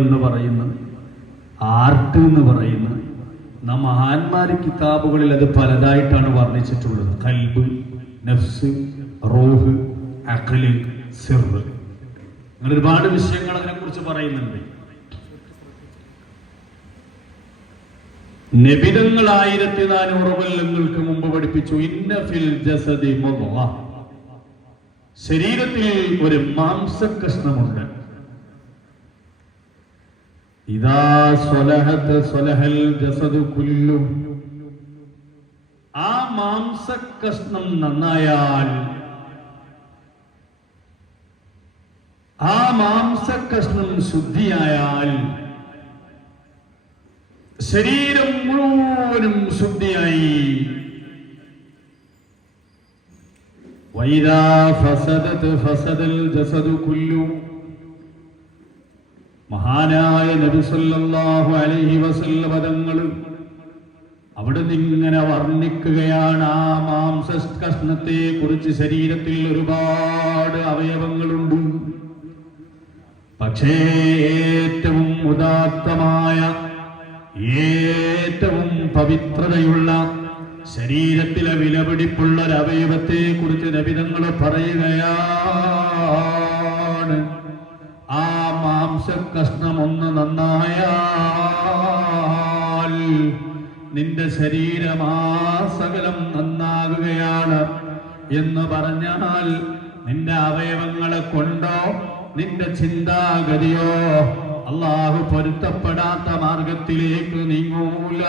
എന്ന് പറയുന്ന ആർട്ട് എന്ന് പറയുന്ന നാം മഹാന്മാര് കിതാബുകളിൽ അത് പലതായിട്ടാണ് വർണ്ണിച്ചിട്ടുള്ളത്. ഖൽബ്, നഫ്സ്, റൂഹ്, അഖ്ല്, സിർറ്, അങ്ങനെ ഒരുപാട് വിഷയങ്ങൾ അതിനെക്കുറിച്ച് പറയുന്നുണ്ട്. നബിതങ്ങൾ 1400 കൊല്ലങ്ങൾക്ക് മുമ്പ് പഠിപ്പിച്ചു, ഇന്ന ഫിൽ ജസദി മുദ്ഗ, ശരീരത്തിൽ ഒരു മാംസകഷ്ണമുണ്ട്. ഇദാ സ്വലഹത് സ്വലഹൽ ജസദു കുല്ലു, ആ മാംസകഷ്ണം നന്നായാൽ, ആ മാംസകഷ്ണം ശുദ്ധിയായാൽ ശരീരം മുഴുവനും ശുദ്ധിയായി. വൈദാ ഫസദത് ഫസദൽ ജസദു കുല്ലു, മഹാനായ നബി സല്ലല്ലാഹു അലൈഹി വസല്ലം തങ്ങൾ അവിടെ നിന്നിങ്ങനെ വർണ്ണിക്കുകയാണ് ആ മാംസകഷ്ണത്തെ കുറിച്ച്. ശരീരത്തിൽ ഒരുപാട് അവയവങ്ങളുണ്ട്, പക്ഷേ ഏറ്റവും ഉദാത്തമായ, ഏറ്റവും പവിത്രതയുള്ള, ശരീരത്തിലെ വിലപിടിപ്പുള്ള ഒരു അവയവത്തെ കുറിച്ച് നബിതങ്ങൾ പറയുകയാണ്. ആ മാംസകഷ്ണം ഒന്ന് നന്നായാൽ നിന്റെ ശരീരമാസകലം നന്നാകുകയാണ് എന്ന് പറഞ്ഞാൽ നിന്റെ അവയവങ്ങളെ കൊണ്ടോ നിന്റെ ചിന്താഗതിയോ അല്ലാഹു പൊരുത്തപ്പെടാത്ത മാർഗത്തിലേക്ക് നീങ്ങൂല.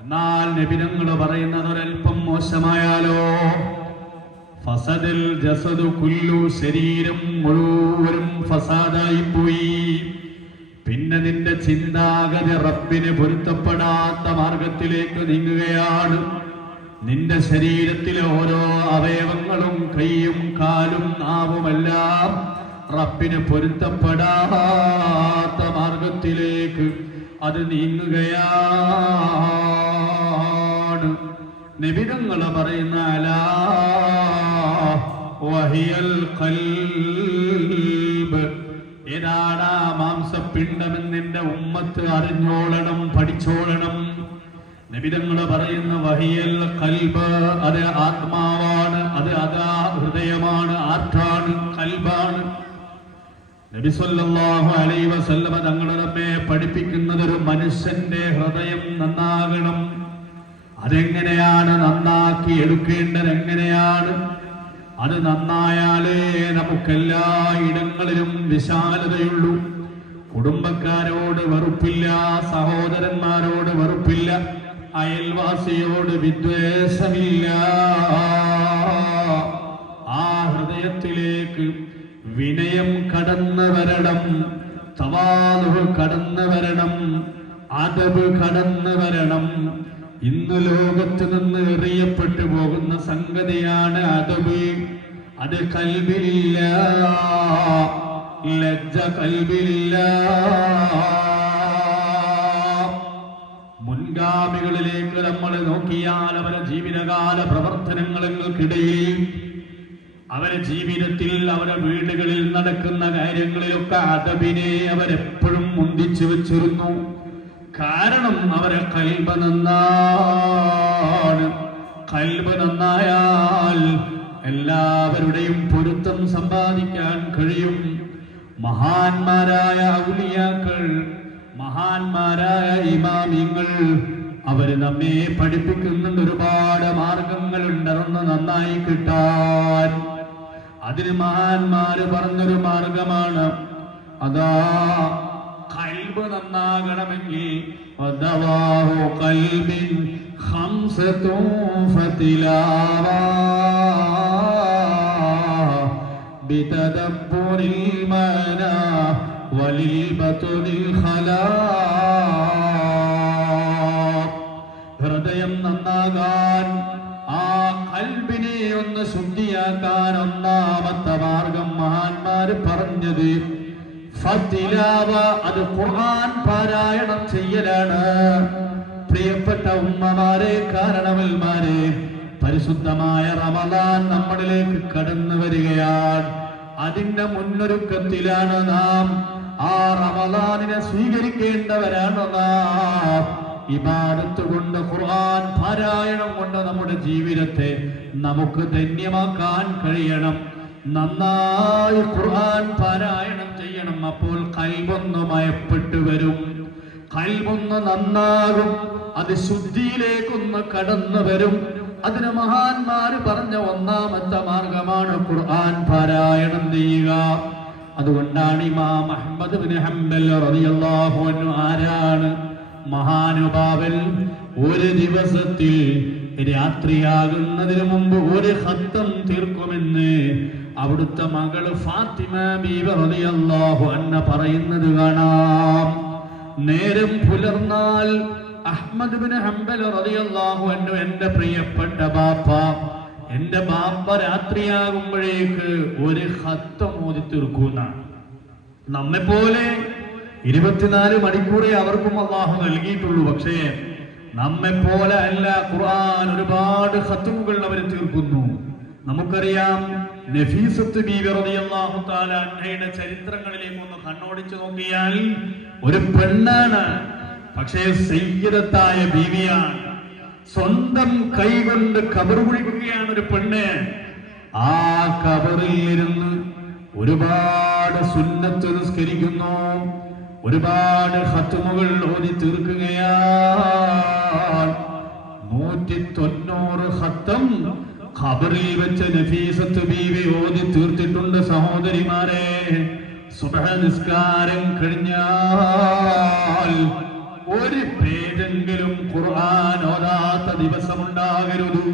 എന്നാൽ നബിതങ്ങൾ പറയുന്നത് ഒരൽപ്പം മോശമായാലോ, ഫസദൽ ജസദു കുല്ലു, ശരീരം മുഴുവനും ഫസാദായി പോയി. പിന്നെ നിന്റെ ചിന്താഗതി റബ്ബിന് പൊരുത്തപ്പെടാത്ത മാർഗത്തിലേക്ക് നീങ്ങുകയാണ്. നിന്റെ ശരീരത്തിലെ ഓരോ അവയവങ്ങളും, കൈയും കാലും നാവുമെല്ലാം റബ്ബിന് പൊരുത്തപ്പെടാത്ത മാർഗത്തിലേക്ക് അത് നീങ്ങുകയാണ്. നബിതങ്ങൾ പറയുന്ന അലാ വഹിയൽ ഖൽബ്, ഏതാണ് ആ മാംസപിണ്ഡമെന്ന് നിന്റെ ഉമ്മത്ത് അറിഞ്ഞോളണം, പഠിച്ചോളണം. നബിതങ്ങൾ പറയുന്ന വഹിയൽ ഖൽബ്, അത് ആത്മാവാണ്, അത് അതാ ഹൃദയമാണ്, ആർട്ടാണ്, ഖൽബാണ്. നബി സല്ലല്ലാഹു അലൈഹി വസല്ലം തങ്ങൾ നമ്മെ പഠിപ്പിക്കുന്നത് ഒരു മനുഷ്യന്റെ ഹൃദയം നന്നാകണം. അതെങ്ങനെയാണ് നന്നാക്കി എടുക്കേണ്ടത്, എങ്ങനെയാണ്? അത് നന്നായാലേ നമുക്കെല്ലാ ഇടങ്ങളിലും വിശാലതയുള്ളൂ. കുടുംബക്കാരോട് വെറുപ്പില്ല, സഹോദരന്മാരോട് വെറുപ്പില്ല, അയൽവാസിയോട് വിദ്വേഷമില്ല. ആ ഹൃദയത്തിലേക്ക് വിനയം കടന്നു വരണം, തവാദുഹ് കടന്നു വരണം, അദബ് കടന്നു വരണം. ഇന്ന് ലോകത്ത് നിന്ന് എറിയപ്പെട്ടു പോകുന്ന സംഗതിയാണ് അദബ്. അത് കൽബിലില്ല, ലജ്ജ കൽബിലില്ല. മുൻഗാമികളിലേക്ക് നമ്മൾ നോക്കിയാൽ അവരുടെ ജീവിതകാല പ്രവർത്തനങ്ങൾക്കിടയിൽ, അവരുടെ ജീവിതത്തിൽ, അവരുടെ വീടുകളിൽ നടക്കുന്ന കാര്യങ്ങളിലൊക്കെ അദബിനെ അവരെപ്പോഴും മുന്തിച്ചു വെച്ചിരുന്നു. കാരണം അവരെ ഖൽബ് നന്നാണ്. ഖൽബ് നന്നായാൽ എല്ലാവരുടെയും പൊരുത്തം സമ്പാദിക്കാൻ കഴിയും. മഹാന്മാരായ ഔലിയാക്കൾ, മഹാന്മാരായ ഇമാമിങ്ങൾ, അവര് നമ്മെ പഠിപ്പിക്കുന്നുണ്ട് ഒരുപാട് മാർഗങ്ങളുണ്ട് അതൊന്ന് നന്നായി കിട്ടാൻ. അതിന് മഹാന്മാര് പറഞ്ഞൊരു മാർഗമാണ്, അതാ ഖൽബ് നന്നാകണമെങ്കിൽ വദവാഹു ഖൽബിൻ ഖംസതുൻ ഫതിലാവ ബിതദബ്ബുരിൽ മനാ വലിൽ ബത്നിൽ ഖലാ. ഹൃദയം നന്നാകാൻ, ആ ഖൽബിനെ ഒന്ന് ശുദ്ധിയാക്കാൻ ഒന്നാമത്തെ മാർഗം മഹാന്മാര് പറഞ്ഞത് ഫതിലാവ, അത് ഖുർആൻ പാരായണം ചെയ്യലാണ്. പ്രിയപ്പെട്ട ഉമ്മമാരെ, കാരണവന്മാരെ, പരിശുദ്ധമായ റമളാൻ നമ്മളിലേക്ക് കടന്നു വരികയാണ്. ആ അതിന്റെ മുന്നൊരുക്കത്തിലാണ് നാം. ആ റമളാനിനെ സ്വീകരിക്കേണ്ടവരാണ് നാം. ഇബാദത്ത് കൊണ്ട്, ഖുർആൻ പാരായണം കൊണ്ട് നമ്മുടെ ജീവിതത്തെ നമുക്ക് ധന്യമാക്കാൻ കഴിയണം. നന്നായി ഖുർആൻ പാരായണം ചെയ്യണം. അപ്പോൾ ഖൽബൊന്ന് മയപ്പെട്ടു വരും, ഖൽബൊന്ന് നന്നാകും, അത് ശുദ്ധിയിലേക്കൊന്ന് കടന്നു വരും. അതിന് മഹാന്മാര് പറഞ്ഞ ഒന്നാമത്തെ മാർഗമാണ് ഖുർആൻ പാരായണം ചെയ്യുക. അതുകൊണ്ടാണ് ഇമാം അഹ്മദ് ബിൻ ഹംബൽ റളിയല്ലാഹു അൻഹു ആരാണ്? മഹാനുഭാവൻ. ഒരു ദിവസത്തിൽ രാത്രിയാകുന്നതിന് മുമ്പ് ഒരു ഖത്തം തീർക്കുമെന്ന് അവിടുത്തെ മകള് ഫാത്തിമ ബീവി റളിയല്ലാഹു അൻഹ പറയുന്നത് കാണാം. നേരം പുലർന്നാൽ അഹ്മദ് ബിൻ ഹംബൽ റളിയല്ലാഹു അൻഹു, എന്റെ പ്രിയപ്പെട്ട ബാപ്പ, എന്റെ ബാപ്പ രാത്രിയാകുമ്പോഴേക്ക് ഒരു ഖത്തം ഓതി തീർക്കുമെന്നാണ്. നമ്മെ പോലെ 24 മണിക്കൂറേ അവർക്കും അല്ലാഹു നൽകിയിട്ടുള്ളൂ. പക്ഷേ നമ്മെ പോലെ അല്ല. ഖുർആൻ ഒരുപാട് ഖത്മുകൾ അവർ തീർക്കുന്നു. നമുക്കറിയാം, നഫീസത്ത് ബീവി റളിയല്ലാഹു തആല അൻഹയുടെ ചരിത്രങ്ങളിലേക്ക് ഒന്ന് കണ്ണോടിച്ചു നോക്കിയാൽ ഒരു പെണ്ണാണ്, പക്ഷേ സയ്യിദത്തായ ബീവിയാണ്. സ്വന്തം കൈകൊണ്ട് ഖബർ കുഴിക്കുകയാണ് ഒരു പെണ്ണ്. ആ ഖബറിൽ ഇരുന്ന് ഒരുപാട് സുന്നത്ത് നിസ്കരിക്കുന്നു, ഒരുപാട് ഖത്മുകൾ ഓതി തീർക്കുകയാണ്. 190 ഖത്തം ഖബറിൽ വെച്ച് നഫീസത്ത് ബീവി ഓതി തീർത്തിട്ടുണ്ട്. സഹോദരിമാരെ, സുബ്ഹ് നിസ്കാരം കഴിഞ്ഞാൽ ഒരു പേജെങ്കിലും ഖുർആൻ ഓതാത്ത ദിവസമുണ്ടാകരുത്.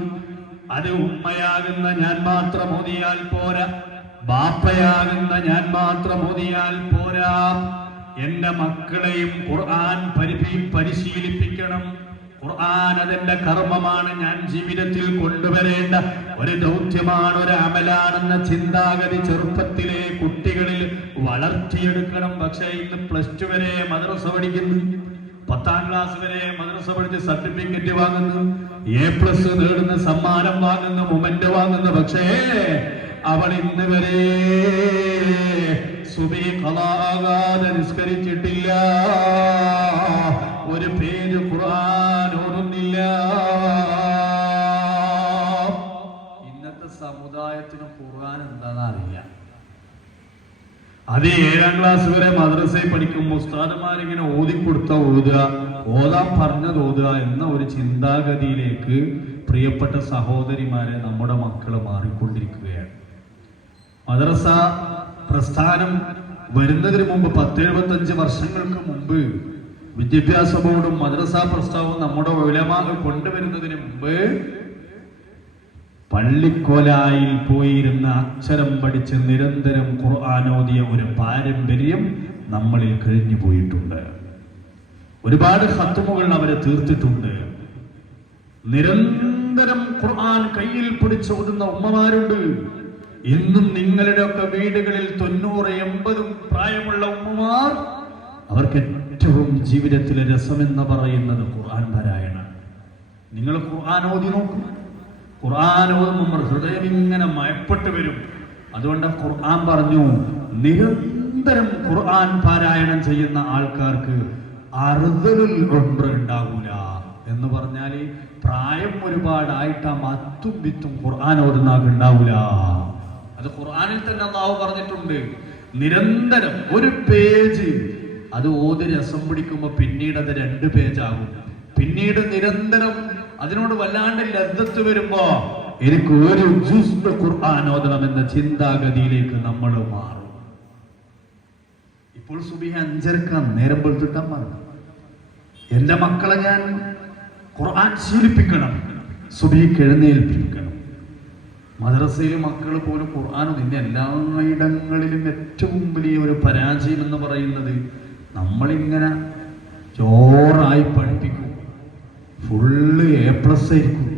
അത് ഉമ്മയാകുന്ന ഞാൻ മാത്രം ഓതിയാൽ പോരാ, ബാപ്പയാകുന്ന ഞാൻ മാത്രം ഓതിയാൽ പോരാ. എന്റെ മക്കളെയും ഖുർആൻ പരിശീലിപ്പിക്കണം. ഖുർആൻ അതെന്റെ കർമ്മമാണ്, ഞാൻ ജീവിതത്തിൽ കൊണ്ടുവരേണ്ട ഒരു ദൗത്യമാണ്, ഒരു അമലാണെന്ന ചിന്താഗതി ചെറുപ്പത്തിലെ കുട്ടികളിൽ വളർത്തിയെടുക്കണം. പക്ഷേ ഇന്ന് +2 വരെ മദ്രസ പഠിക്കുന്നു, 10ാം ക്ലാസ് വരെ മദ്രസ പഠിച്ച് സർട്ടിഫിക്കറ്റ് വാങ്ങുന്നു, A+ നേടുന്ന, സമ്മാനം വാങ്ങുന്നു, മൊമെന്റ് വാങ്ങുന്നു. പക്ഷേ അവൾ ഇന്ന് വരെ സുബഹി ഖളാആകാതെ നിസ്കരിച്ചിട്ടില്ല, ഒരു പേജ് ഖുർആൻ ഓതുന്നില്ല. ഇന്നത്തെ സമുദായത്തിന് ഖുർആൻ എന്താണെന്ന് അറിയാം. അത് 7ാം ക്ലാസ് വരെ മദ്രസയിൽ പഠിക്കുമ്പോൾ ഉസ്താദുമാരിങ്ങനെ ഓതിക്കൊടുത്ത ഓതാൻ പറഞ്ഞത് ഓതുക എന്ന ഒരു ചിന്താഗതിയിലേക്ക് പ്രിയപ്പെട്ട സഹോദരിമാരെ നമ്മുടെ മക്കള് മാറിക്കൊണ്ടിരിക്കുകയാണ്. മദ്രസ പ്രസ്ഥാനം വരുന്നതിന് മുമ്പ് 10-75 വർഷങ്ങൾക്ക് മുമ്പ് വിദ്യാഭ്യാസ ബോർഡും മദ്രസ പ്രസ്ഥാനവും നമ്മുടെ ഉലമാ കൊണ്ടുവരുന്നതിന് മുമ്പ് പള്ളിക്കോലായിൽ പോയിരുന്ന അക്ഷരം പഠിച്ച് നിരന്തരം ഖുർആൻ ഓതിയ ഒരു പാരമ്പര്യം നമ്മളിൽ കഴിഞ്ഞു പോയിട്ടുണ്ട്. ഒരുപാട് ഖത്മുകൾ അവരെ തീർത്തിട്ടുണ്ട്. നിരന്തരം ഖുർആൻ കയ്യിൽ പിടിച്ച് ഓതുന്ന ഉമ്മമാരുണ്ട്. ഇന്നും നിങ്ങളുടെ ഒക്കെ വീടുകളിൽ 90-80 പ്രായമുള്ള ഉമ്മമാർ, അവർക്ക് ഏറ്റവും ജീവിതത്തിലെ രസമെന്ന് പറയുന്നത് ഖുർആൻ പാരായണം. നിങ്ങൾ ഖുർആൻ ഓതി നോക്കും, ഖുർആൻ ഓതുമ്പോൾ ഹൃദയം ഇങ്ങനെ മയപ്പെട്ടു വരും. അതുകൊണ്ട് ഖുർആൻ പറഞ്ഞു, നിരന്തരം ഖുർആൻ പാരായണം ചെയ്യുന്ന ആൾക്കാർക്ക് അർദലുൽ ഉംറ ഉണ്ടാകൂല എന്ന് പറഞ്ഞാൽ പ്രായം ഒരുപാടായിട്ട് മത്തും വിത്തും ഖുർആൻ ഓതുന്ന ഉണ്ടാവൂല. അത് ഖുർആനിൽ തന്നെ അല്ലാഹു പറഞ്ഞിട്ടുണ്ട്. നിരന്തരം ഒരു പേജ് അത് ഓതി രസം പിടിക്കുമ്പോൾ പിന്നീട് അത് 2 പേജാകും. പിന്നീട് നിരന്തരം അതിനോട് വല്ലാണ്ട് ലദ്ദത്ത് വരുമ്പോ എനിക്ക് ഒരു ജുസ് ഖുർആൻ ഓതണമെന്ന ചിന്താഗതിയിലേക്ക് നമ്മൾ മാറും. ഇപ്പോൾ സുബഹി 5:30 നേരം വെളുത്തിട്ടാൻ പറഞ്ഞു, എന്റെ മക്കളെ ഞാൻ ഖുർആൻ ശീലിപ്പിക്കണം, സുബഹിക്ക് എഴുന്നേൽപ്പിക്കണം. മദ്രസയിലെ മക്കൾ പോലും ഖുർആൻ നിന്നെ എല്ലായിടങ്ങളിലും ഏറ്റവും വലിയ ഒരു പരാജയം എന്ന് പറയുന്നത് നമ്മളിങ്ങനെ ചോറായി പഠിപ്പിക്കും, ഫുള്ള് A+ ആയിരിക്കും.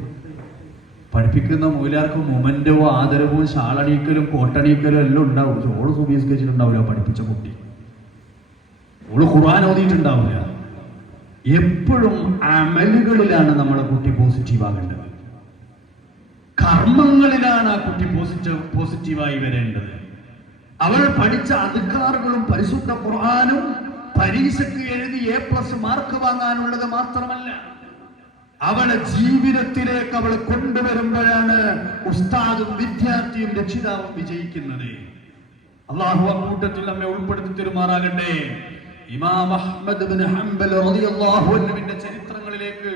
പഠിപ്പിക്കുന്ന മൂലാർക്ക് മൊമെന്റോ ആദരവും ഷാളണീക്കലും കോട്ടണീക്കലും എല്ലാം ഉണ്ടാവും. ഓള് സുബീസ്കരിച്ചിട്ടുണ്ടാവില്ല, പഠിപ്പിച്ച കുട്ടി ഓള് ഖുർആൻ ഓതിയിട്ടുണ്ടാവില്ല. എപ്പോഴും അമലുകളിലാണ് നമ്മുടെ കുട്ടി പോസിറ്റീവ് ആകേണ്ടത്, കർമ്മങ്ങളിലാണ് ആ കുട്ടി പോസിറ്റീവായി വരേണ്ടത്. അവൾ പഠിച്ച അദ്കാറുകളും പരിശുദ്ധ ഖുർആനും പരീക്ഷയ്ക്ക് എഴുതി A+ മാർക്ക് വാങ്ങാനുള്ളത് മാത്രമല്ല, അവളെ ജീവിതത്തിലേക്ക് അവൾ കൊണ്ടുവരുമ്പോഴാണ് ഉസ്താദും വിദ്യാർത്ഥിയും രക്ഷിതാവും വിജയിക്കുന്നത്. അല്ലാഹു അക്കൂട്ടത്തിൽ നമ്മെ ഉൾപ്പെടുത്തി തരുമാറാകട്ടെ. ഇമാം അഹ്മദ് ബിൻ ഹംബൽ റളിയല്ലാഹു അൻഹുവിന്റെ ചരിത്രങ്ങളിലേക്ക്,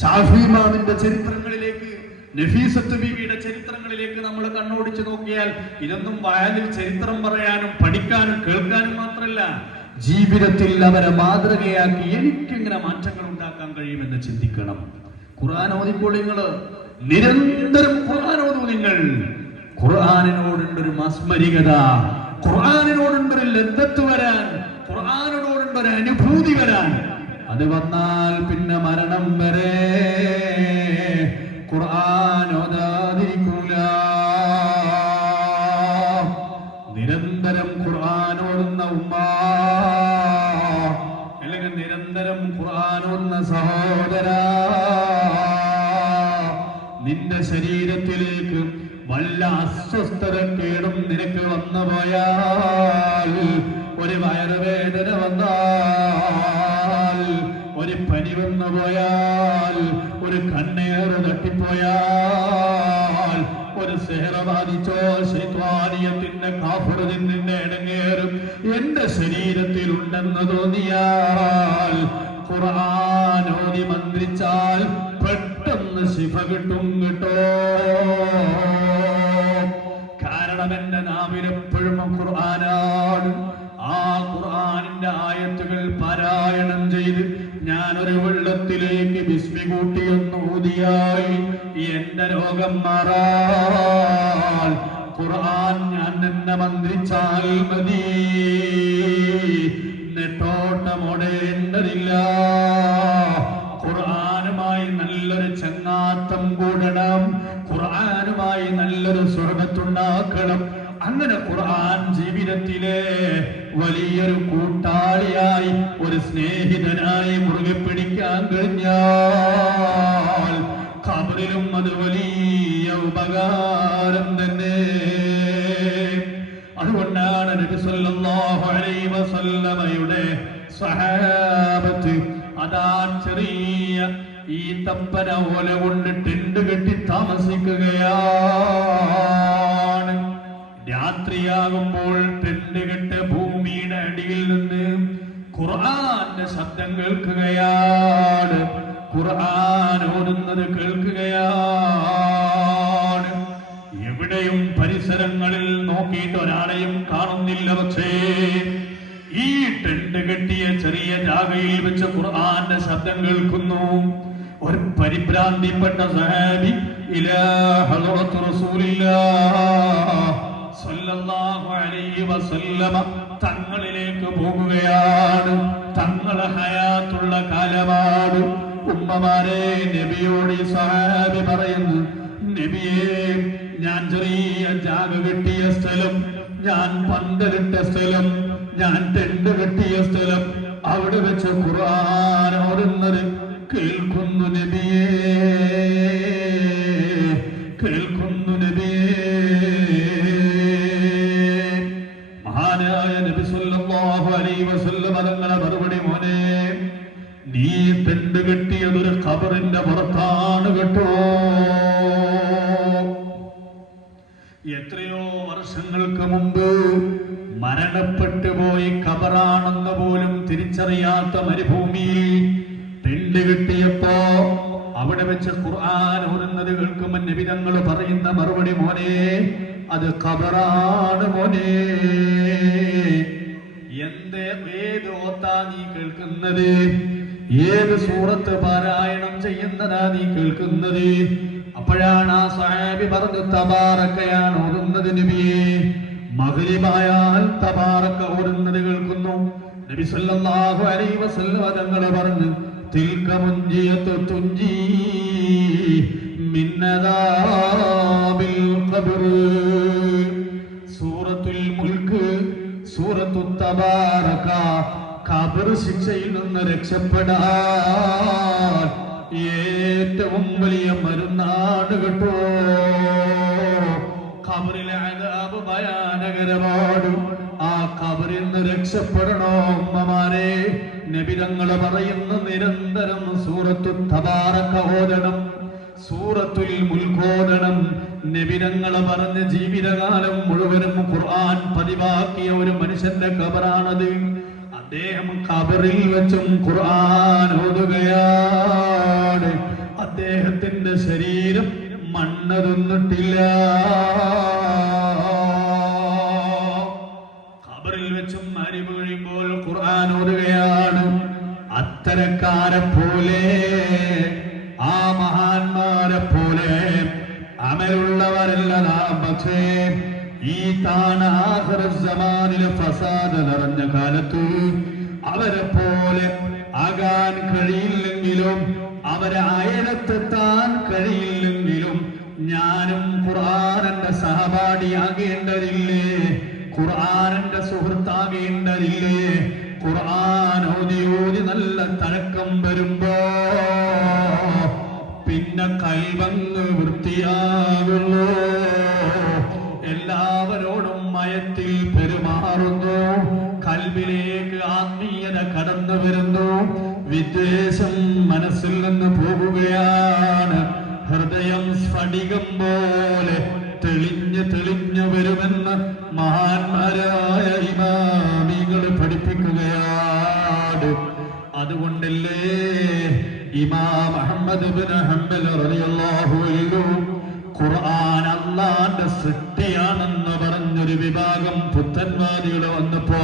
ശാഫി ഇമാമിന്റെ ചരിത്രങ്ങളിലേക്ക്, നഫീസത്ത് ബീവിയുടെ ചരിത്രങ്ങളിലേക്ക് നമ്മൾ കണ്ണോടിച്ചു നോക്കിയാൽ ഇതൊന്നും വയലിൽ ചരിത്രം പറയാനും പഠിക്കാനും കേൾക്കാനും മാത്രമല്ല, ജീവിതത്തിൽ അവരെ മാതൃകയാക്കി എനിക്കെങ്ങനെ മാറ്റങ്ങൾ ഉണ്ടാക്കാൻ കഴിയുമെന്ന് ചിന്തിക്കണം. ഖുർആൻ ഓതിപ്പോൾ നിങ്ങൾ നിരന്തരം ഖുർആൻ ഓതു. നിങ്ങൾ ഖുർആനിനോടുണ്ടൊരു മാസ്മരികത, ഖുർആനിനോടുണ്ടൊരു ലദ്ദത്ത് വരാൻ, ഖുർആനിനോടുണ്ടൊരു അനുഭൂതി വരാൻ. അത് വന്നാൽ പിന്നെ മരണം വരെ ഖുർആൻ ഓതാതിരിക്കൂല. നിരന്തരം ഖുർആൻ ഓതുന്ന ഉമ്മ, അല്ലെങ്കിൽ നിരന്തരം ഖുർആൻ ഓതുന്ന സഹോദര, നിന്റെ ശരീരത്തിലേക്ക് വല്ല അസ്വസ്ഥതക്കേടും നിനക്ക് വന്നു പോയാൽ, ഒരു വയറുവേദന വന്നാൽ, ഒരു പനി വന്നു പോയാൽ, ഒരു കണ്ണേറ് തട്ടിപ്പോയാൽ, ഒരു സിഹ്ർ ബാധിച്ചോ, ശൈത്വാനിയത്തിന്റെ കാഫിറിൽ നിന്റെ ഇടങ്ങേറും എന്റെ ശരീരത്തിൽ ഉണ്ടെന്ന് തോന്നിയാൽ, ഖുർആൻ ഓതി മന്ത്രിച്ചാൽ പെട്ടെന്ന് ശിഫ കിട്ടും കേട്ടോ. കാരണം എന്റെ നാവിലെപ്പോഴും ഖുർആനാണ്. ആ ഖുർആനിന്റെ ആയത്തുകൾ പാരായണം ചെയ്ത് ഞാനൊരു വെള്ളത്തിലേക്ക് ബിസ്മി കൂട്ടിയൊന്ന് ഊതിയായി എന്റെ രോഗം മാറാൻ ഖുർആൻ ഞാൻ എന്നെ മന്ത്രിച്ചാൽ മതി. നെട്ടോട്ടമോടേണ്ടതില്ല. ഖുർആനുമായി നല്ലൊരു ചങ്ങാത്തം കൂടണം, ഖുർആനുമായി നല്ലൊരു സ്വർഗത്തുണ്ടാക്കണം. അങ്ങനെ ഖുർആൻ ജീവിതത്തിലെ വലിയൊരു കൂട്ടാളിയായി, ഒരു സ്നേഹിതനായി മുറുകെ പിടിക്കാൻ കഴിഞ്ഞാൽ ഖബറിലും അത് വലിയ ഉപകാരം തന്നെ. അതുകൊണ്ടാണ് നബി സല്ലല്ലാഹു അലൈഹി വസല്ലമയുടെ സ്വഹാബത്ത് അതാ ചെറിയ ഈ തപ്പന ഓല കൊണ്ട് ടെന്റ് കെട്ടി താമസിക്കുകയാണ്. രാത്രിയാകുമ്പോൾ ടെന്റ് കെട്ട് ഭൂമിയുടെ അടിയിൽ നിന്ന് ഖുർആന്റെ ശബ്ദം കേൾക്കുകയാണ്, ഖുർആൻ ഓതുന്നത് കേൾക്കുകയാണ്. എവിടെയും പരിസരങ്ങളിൽ നോക്കിയിട്ട് ഒരാളെയും കാണുന്നില്ല. പക്ഷേ ഈ ടെന്റ് കെട്ടിയ ചെറിയ ജാഗയിൽ വെച്ച് ഖുർആന്റെ ശബ്ദം കേൾക്കുന്നു. ഒരു പരിഭ്രാന്തിപ്പെട്ട സഹാബി ഇലാ ഹളറത്ത് റസൂലില്ലാഹ് സല്ലല്ലാഹു അലൈഹി വസല്ലമ തങ്ങളിലേക്ക് പോകുകയാണ്. തങ്ങളെ ഹയാത്തുള്ള കാലമാണ്. ഉമ്മമാരെ, നബിയോട് ഈ സഹാബി പറയുന്നു, നബിയേ, ഞാൻ ചെറിയ ജാഗ കെട്ടിയ സ്ഥലം, ഞാൻ പന്തലിട്ട സ്ഥലം, ഞാൻ ടെന്റ് കെട്ടിയ സ്ഥലം, അവിടെ വെച്ച് ഖുർആൻ ഓതുന്നത് കേൾക്കുന്നു നബിയേ, കേൾക്കുന്നു നബിയേ. മഹാനായ നബി സല്ലല്ലാഹു അലൈഹി വസല്ലം തങ്ങളുടെ മറുപടി, മോനെ, നീ ടെന്റ് കെട്ടിയതൊരു ഖബറിന്റെ പുറത്താണ് കേട്ടോ. എത്രയോ വർഷങ്ങൾക്ക് മുമ്പ് മരണപ്പെട്ടു പോയി ഖബറാണെന്ന് പോലും തിരിച്ചറിയാത്ത മരുഭൂമിയിൽ ടെന്റ് കിട്ടിയപ്പോ അവിടെ വെച്ച് ഖുർആൻ ഓതുന്നത് കേൾക്കുമ്പോൾ നബി തങ്ങൾ പറയുന്ന മറുപടി, മോനെ, അത് ഖബറാണ് മോനെ. ഏത് ഓത്താ നീ കേൾക്കുന്നത്? ഏത് സൂറത്ത് പാരായണം ചെയ്യുന്നതാ നീ കേൾക്കുന്നത്? അപ്പോഴാണ് ആ സഹാബി പറഞ്ഞു, തബാറക്കയാണ് ഓതുന്നത് നബിയേ. മഗ്രിബായാൽ തബാറക്ക ഓതുന്നത് കേൾക്കുന്നു. നബി സല്ലല്ലാഹു അലൈഹി വസല്ലം തങ്ങൾ പറഞ്ഞു, തിൽക മുൻജിയത്തു തുൻജി മിൻ അദാബിൽ ഖബർ. സൂറത്തുൽ മുൽക്ക്, സൂറത്തു തബാറക ഖബർ ശിക്ഷയിൽ നിന്ന് രക്ഷപ്പെടാൻ ഏറ്റവും വലിയ മരുന്നാണ് കേട്ടോ. ഖബറിലെ അദാബ് ഭയാനകരമാണ്. ആ ഖബറിൽ നിന്ന് രക്ഷപ്പെടണോ ഉമ്മമാരെ? നബി തങ്ങൾ പറയുന്ന നിരന്തരം സൂറത്തു തബാറക ഓതണം, സൂറത്തുൽ മുൽക്ക് ഓതണം. നബി തങ്ങൾ പറഞ്ഞ ജീവിതകാലം മുഴുവനും ഖുർആൻ പതിവാക്കിയ ഒരു മനുഷ്യന്റെ ഖബറാണത്. അദ്ദേഹം ഖബറിൽ വെച്ചും ഖുർആൻ ഓതുകയാണ്. അദ്ദേഹത്തിന്റെ ശരീരം മണ്ണ് തിന്നിട്ടില്ല. ഖബറിൽ വെച്ചും മരിവ് കഴിയുമ്പോൾ ഖുർആൻ ഓതുകയാണ്. അത്തരക്കാരെ പോലെ, ആ മഹാന്മാരെ പോലെ അമലുള്ളവരല്ല നാം. പക്ഷേ ഈ താനാഖിറസ്സമാനിലെ ഫസാദ് നിറഞ്ഞ കാലത്ത് അവരെ പോലെ ആകാൻ കഴിയില്ലെങ്കിലും, അവരെ അയലത്തെത്താൻ കഴിയില്ലെങ്കിലും, ഞാനും ഖുർആന്റെ സഹപാഠിയാകേണ്ടതില്ലേ? ഖുർആന്റെ സുഹൃത്താകേണ്ടതില്ലേ? ഖുർആൻ ഓതി ഓതി നല്ല തഴക്കം വരുമ്പോ പിന്നെ കൽബങ്ങ് വൃത്തിയാകുന്നു. എല്ലാവരോടും മയത്തിൽ പെരുമാറുന്നു. കൽബിലേക്ക് ആത്മീയത കടന്നു വരുന്നു. വിദ്വേഷം മനസ്സിൽ നിന്ന് പോകുകയാണ്. ഹൃദയം സ്ഫടികം പോലെ തെളിഞ്ഞു തെളിഞ്ഞു വരുമെന്ന് മഹാന്മാരായ ഇമാമികൾ പഠിപ്പിക്കുകയാണ്. അതുകൊണ്ടല്ലേ ഇമാം അഹ്മദ് ഇബ്നു ഹംബൽ റളിയല്ലാഹു അൻഹു ഖുർആൻ അല്ലാഹുവിന്റെ സൃഷ്ടിയാണെന്ന് പറഞ്ഞൊരു വിഭാഗം പുത്തൻവാദികൾ വന്നപ്പോ,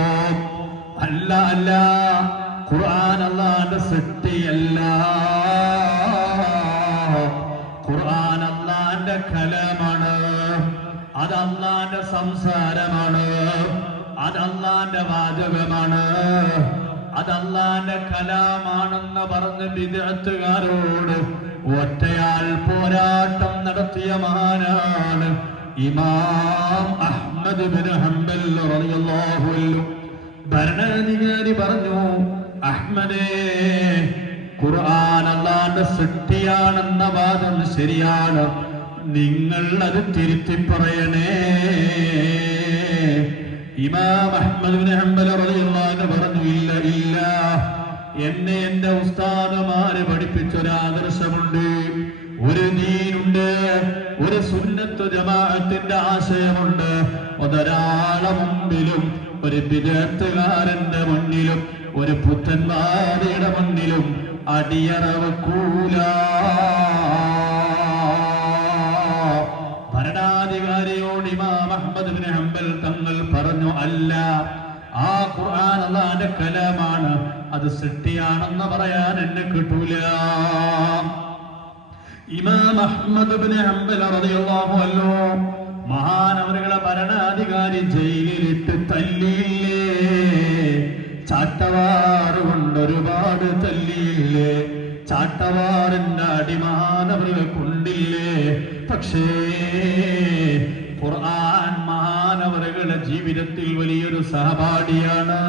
അല്ല അല്ല, ഖുർആൻ അല്ലാഹുവിന്റെ സൃഷ്ടിയല്ല, ഖുർആൻ അല്ലാഹുവിന്റെ കലാമാണ്, അത് അല്ലാഹുവിന്റെ സംസാരമാണ്, അത് അല്ലാഹുവിന്റെ വാചകമാണ്, അത് അല്ലാഹുവിന്റെ കലാമാണെന്ന് പറഞ്ഞ് ബിദ്അത്തുകാരോട് ഒറ്റയാൽ പോരാട്ടം നടത്തിയ മഹാനാണ് ഇമാം അഹ്മദ് ഇബ്നു ഹംബൽ റളിയല്ലാഹു അൻഹു. ഭരണാധികാരി പറഞ്ഞു, അഹ്മദേ, ഖുർആൻ അല്ലാഹുവിന്റെ സൃഷ്ടിയാണെന്ന വാദം ശരിയാണ്, നിങ്ങൾ അത് തിരുത്തി പറയണേ. ഇമാം അഹ്മദ് ഇബ്നു ഹംബൽ റളിയല്ലാഹു അൻഹു പറഞ്ഞു, ഇല്ല ഇല്ല, എന്നെ എന്റെ ഉസ്താദുമാര് പഠിപ്പിച്ചൊരാദർശമുണ്ട്, ഒരു ദീനുണ്ട്, ഒരു സുന്നത്ത് ജമാഅത്തിന്റെ ആശയമുണ്ട്. ഒരാളെ മുമ്പിലും, ഒരു ബിദ്അത്തുകാരന്റെ മുന്നിലും, ഒരു പുത്തൻവാദിയുടെ മുന്നിലും അടിയറ വെക്കൂല. ഭരണാധികാരിയോട് ഇമാം അഹ്മദ് ഇബ്നു ഹംബൽ തങ്ങൾ പറഞ്ഞു, അല്ല, ആ ഖുർആൻ അല്ലാഹുവിന്റെ കലാമാണ്, അത് സൃഷ്ടിയാണെന്ന് പറയാൻ എന്നെ കിട്ടൂല. ഇമാം അഹ്മദ് ഇബ്നു ഹംബൽ റളിയല്ലാഹു അൻഹു മഹാനവറുകളെ ഭരണാധികാരി ജയിലിലിട്ട് തല്ലിയില്ലേ? ചാട്ടവാറ് കൊണ്ട് ഒരുപാട് തല്ലിയില്ലേ? ചാട്ടവാറിന്റെ അടിമാനവറുകൾ കൊണ്ടില്ലേ? പക്ഷേ ഖുർആൻ മഹാനവറുകളുടെ ജീവിതത്തിൽ വലിയൊരു സഹപാഠിയാണ്,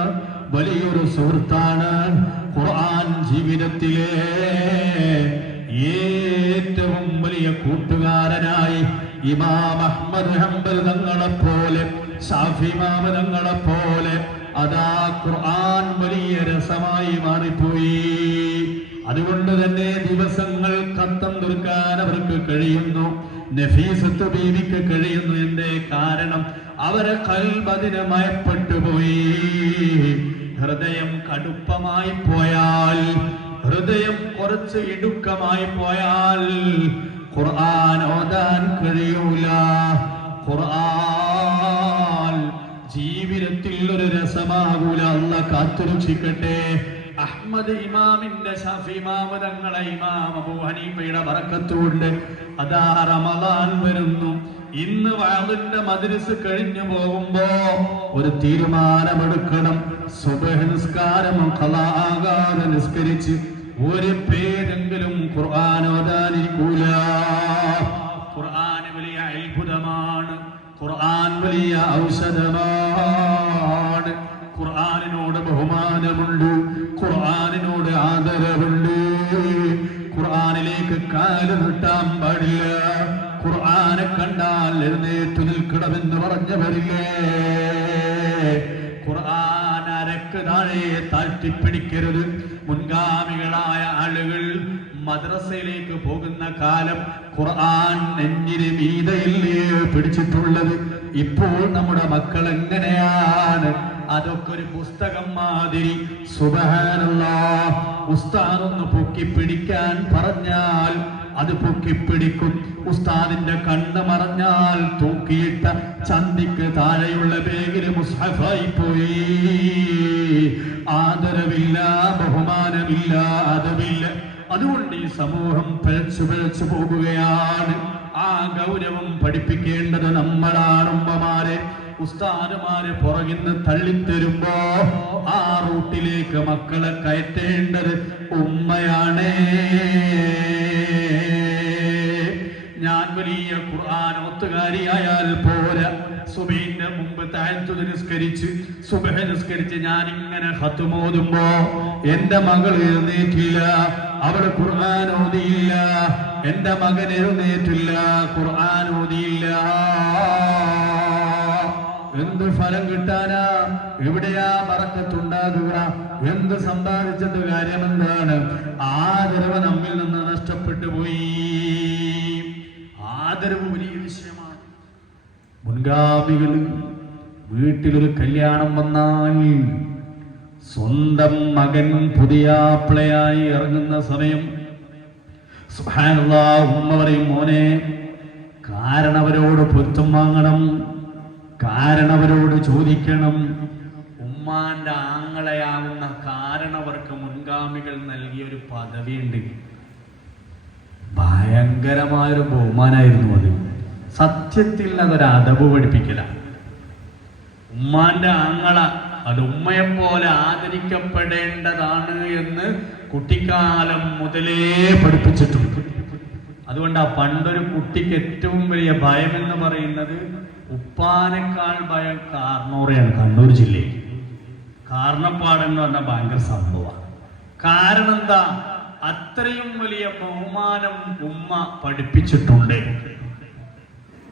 വലിയൊരു സുഹൃത്താണ്. ഖുർആൻ ജീവിതത്തിലെ ഏറ്റവും വലിയ കൂട്ടുകാരനായി ഇമാം അഹ്മദ് ഹംബൽ തങ്ങളെപ്പോലെ, ശാഫി ഇമാം തങ്ങളെപ്പോലെ അതാ ഖുർആൻ വലിയ രസമായി മാറിപ്പോയി. അതുകൊണ്ട് തന്നെ ദിവസങ്ങൾ ഖത്തം തീർക്കാൻ അവർക്ക് കഴിയുന്നു, നഫീസത്ത് ബീവിക്ക് കഴിയുന്നു. എന്തേ കാരണം? അവരെ ഖൽബ് അതിന് മയപ്പെട്ടു പോയി. ഹൃദയം കടുപ്പമായി പോയാൽ, ഹൃദയം കുറച്ച് ഇടുക്കമായി പോയാൽ ഖുർആൻ ഓതാൻ കഴിയൂല. ഖുർആൻ ജീവിതത്തിൽ ഒരു രസമാകൂല. അല്ലാഹ് കാത്തുരക്ഷിക്കട്ടെ. അഹ്മദ് ഇമാമിന്റെ ശാഫി ഇമാം തങ്ങളെ ഇമാം അബൂ ഹനീഫയുടെ ബറക്കത്തുകൊണ്ട് അതാ റമളാൻ വരുന്നു. ഇന്ന് വഅദിന്റെ മജ്ലിസ് കഴിഞ്ഞു പോകുമ്പോ ഒരു തീരുമാനമെടുക്കണം. സുബ്ഹ് നിസ്കാരം ഖളാ ആകാതെ നിസ്കരിച്ച് ഒരു പേരെങ്കിലും ഖുർആൻ ഓതാനിരിക്കൂല. ഖുർആൻ വലിയ അത്ഭുതമാണ്, ഖുർആൻ വലിയ ഔഷധമാണ്. ഖുർആനിനോട് ബഹുമാനമുണ്ട്, ഖുർആനിനോട് ആദരവുണ്ട്. ഖുർആനിലേക്ക് കാല് നീട്ടാൻ പാടില്ല, ഖുർആനെ കണ്ടാൽ എഴുന്നേറ്റു നിൽക്കണമെന്ന് പറഞ്ഞവരില്ലേ? ഖുർആൻ അരക്ക് താഴെ താഴ്ത്തിപ്പിടിക്കരുത്. മുൻഗാമികളായ ആളുകൾ മദ്രസയിലേക്ക് പോകുന്ന കാലം ഖുർആൻ നെഞ്ചിന് മീതയില്ലേ പിടിച്ചിട്ടുള്ളത്? ഇപ്പോൾ നമ്മുടെ മക്കൾ എങ്ങനെയാണ്? അതൊക്കെ ഒരു പുസ്തകം മാതിരി. സുബ്ഹാനല്ലാഹ്, ഉസ്താദൊന്ന് പൊക്കിപ്പിടിക്കാൻ പറഞ്ഞാൽ അത് പൊക്കിപ്പിടിക്കും. ഉസ്താദിന്റെ കണ്ണ് മറഞ്ഞാൽ തൂക്കിയിട്ട ചന്തിക്ക് താഴെയുള്ള ബാഗിൽ മുസ്ഹഫായി പോയി. ആദരവില്ല, ബഹുമാനമില്ല, അതവില്ല. അതുകൊണ്ട് ഈ സമൂഹം പിഴച്ചു പോകുകയാണ്. ആ ഗൗരവം പഠിപ്പിക്കേണ്ടത് നമ്മളാണ്. ഉമ്മമാരെ, ഉസ്താദുമാരെ പുറകിന്ന് തള്ളിത്തരുമ്പോ ആ റൂട്ടിലേക്ക് മക്കളെ കയറ്റേണ്ടത് ഉമ്മയാണ്. ഞാൻ വലിയ ഖുർആൻ ഓത്തുകാരിയായാൽ പോരാ. സുബഹിന്റെ മുമ്പ് തഹജ്ജുദ് നിസ്കരിച്ച് സുബഹ് നിസ്കരിച്ച് ഞാൻ ഇങ്ങനെ ഖത്മോതുമ്പോ എന്റെ മകൾ എഴുന്നേറ്റില്ല, അവള് ഖുർആൻ ഓതിയില്ല. എന്റെ മകൻ എഴുന്നേറ്റില്ല, ഖുർആൻ ഓതിയില്ല. എന്ത് ഫലം കിട്ടാനാ? എവിടെയാ ബറക്കത്തുണ്ടാകുക? എന്ത് സമ്പാദിച്ചിട്ട് കാര്യമെന്താണ്? ആദരവ് നമ്മിൽ നിന്ന് നഷ്ടപ്പെട്ടു പോയി. ആദരവ് വലിയ വിഷയമാണ്. മുൻഗാമികൾ വീട്ടിലൊരു കല്യാണം വന്നാൽ സ്വന്തം മകൻ പുതിയാപ്പിളയായി ഇറങ്ങുന്ന സമയം സുബ്ഹാനല്ലാഹ്, ഉമ്മ പറയും, മോനെ കാരണവരോട് പൊരുത്തം വാങ്ങണം, കാരണവരോട് ചോദിക്കണം. ഉമ്മാന്റെ ആങ്ങളയാവുന്ന കാരണവർക്ക് മുൻഗാമികൾ നൽകിയൊരു പദവിയുണ്ട്. ഭയങ്കരമായൊരു ബഹുമാനായിരുന്നു അത്. സത്യത്തിൽ അതൊരു അദബ് പഠിപ്പിക്കല. ഉമ്മാന്റെ ആങ്ങള അത് ഉമ്മയെപ്പോലെ ആദരിക്കപ്പെടേണ്ടതാണ് എന്ന് കുട്ടിക്കാലം മുതലേ പഠിപ്പിച്ചിട്ടുണ്ട്. അതുകൊണ്ട് ആ പണ്ടൊരു കുട്ടിക്ക് ഏറ്റവും വലിയ ഭയം എന്ന് പറയുന്നത് ഉപ്പാനേക്കാൾ ഭയം കാർണൂറയാണ്. കണ്ണൂർ ജില്ലയിൽ കാർണപ്പാടെന്ന് പറഞ്ഞാൽ ഭയങ്കര സംഭവമാണ്. കാരണം എന്താ? അത്രയും വലിയ ബഹുമാനം ഉമ്മ പഠിപ്പിച്ചിട്ടുണ്ട്.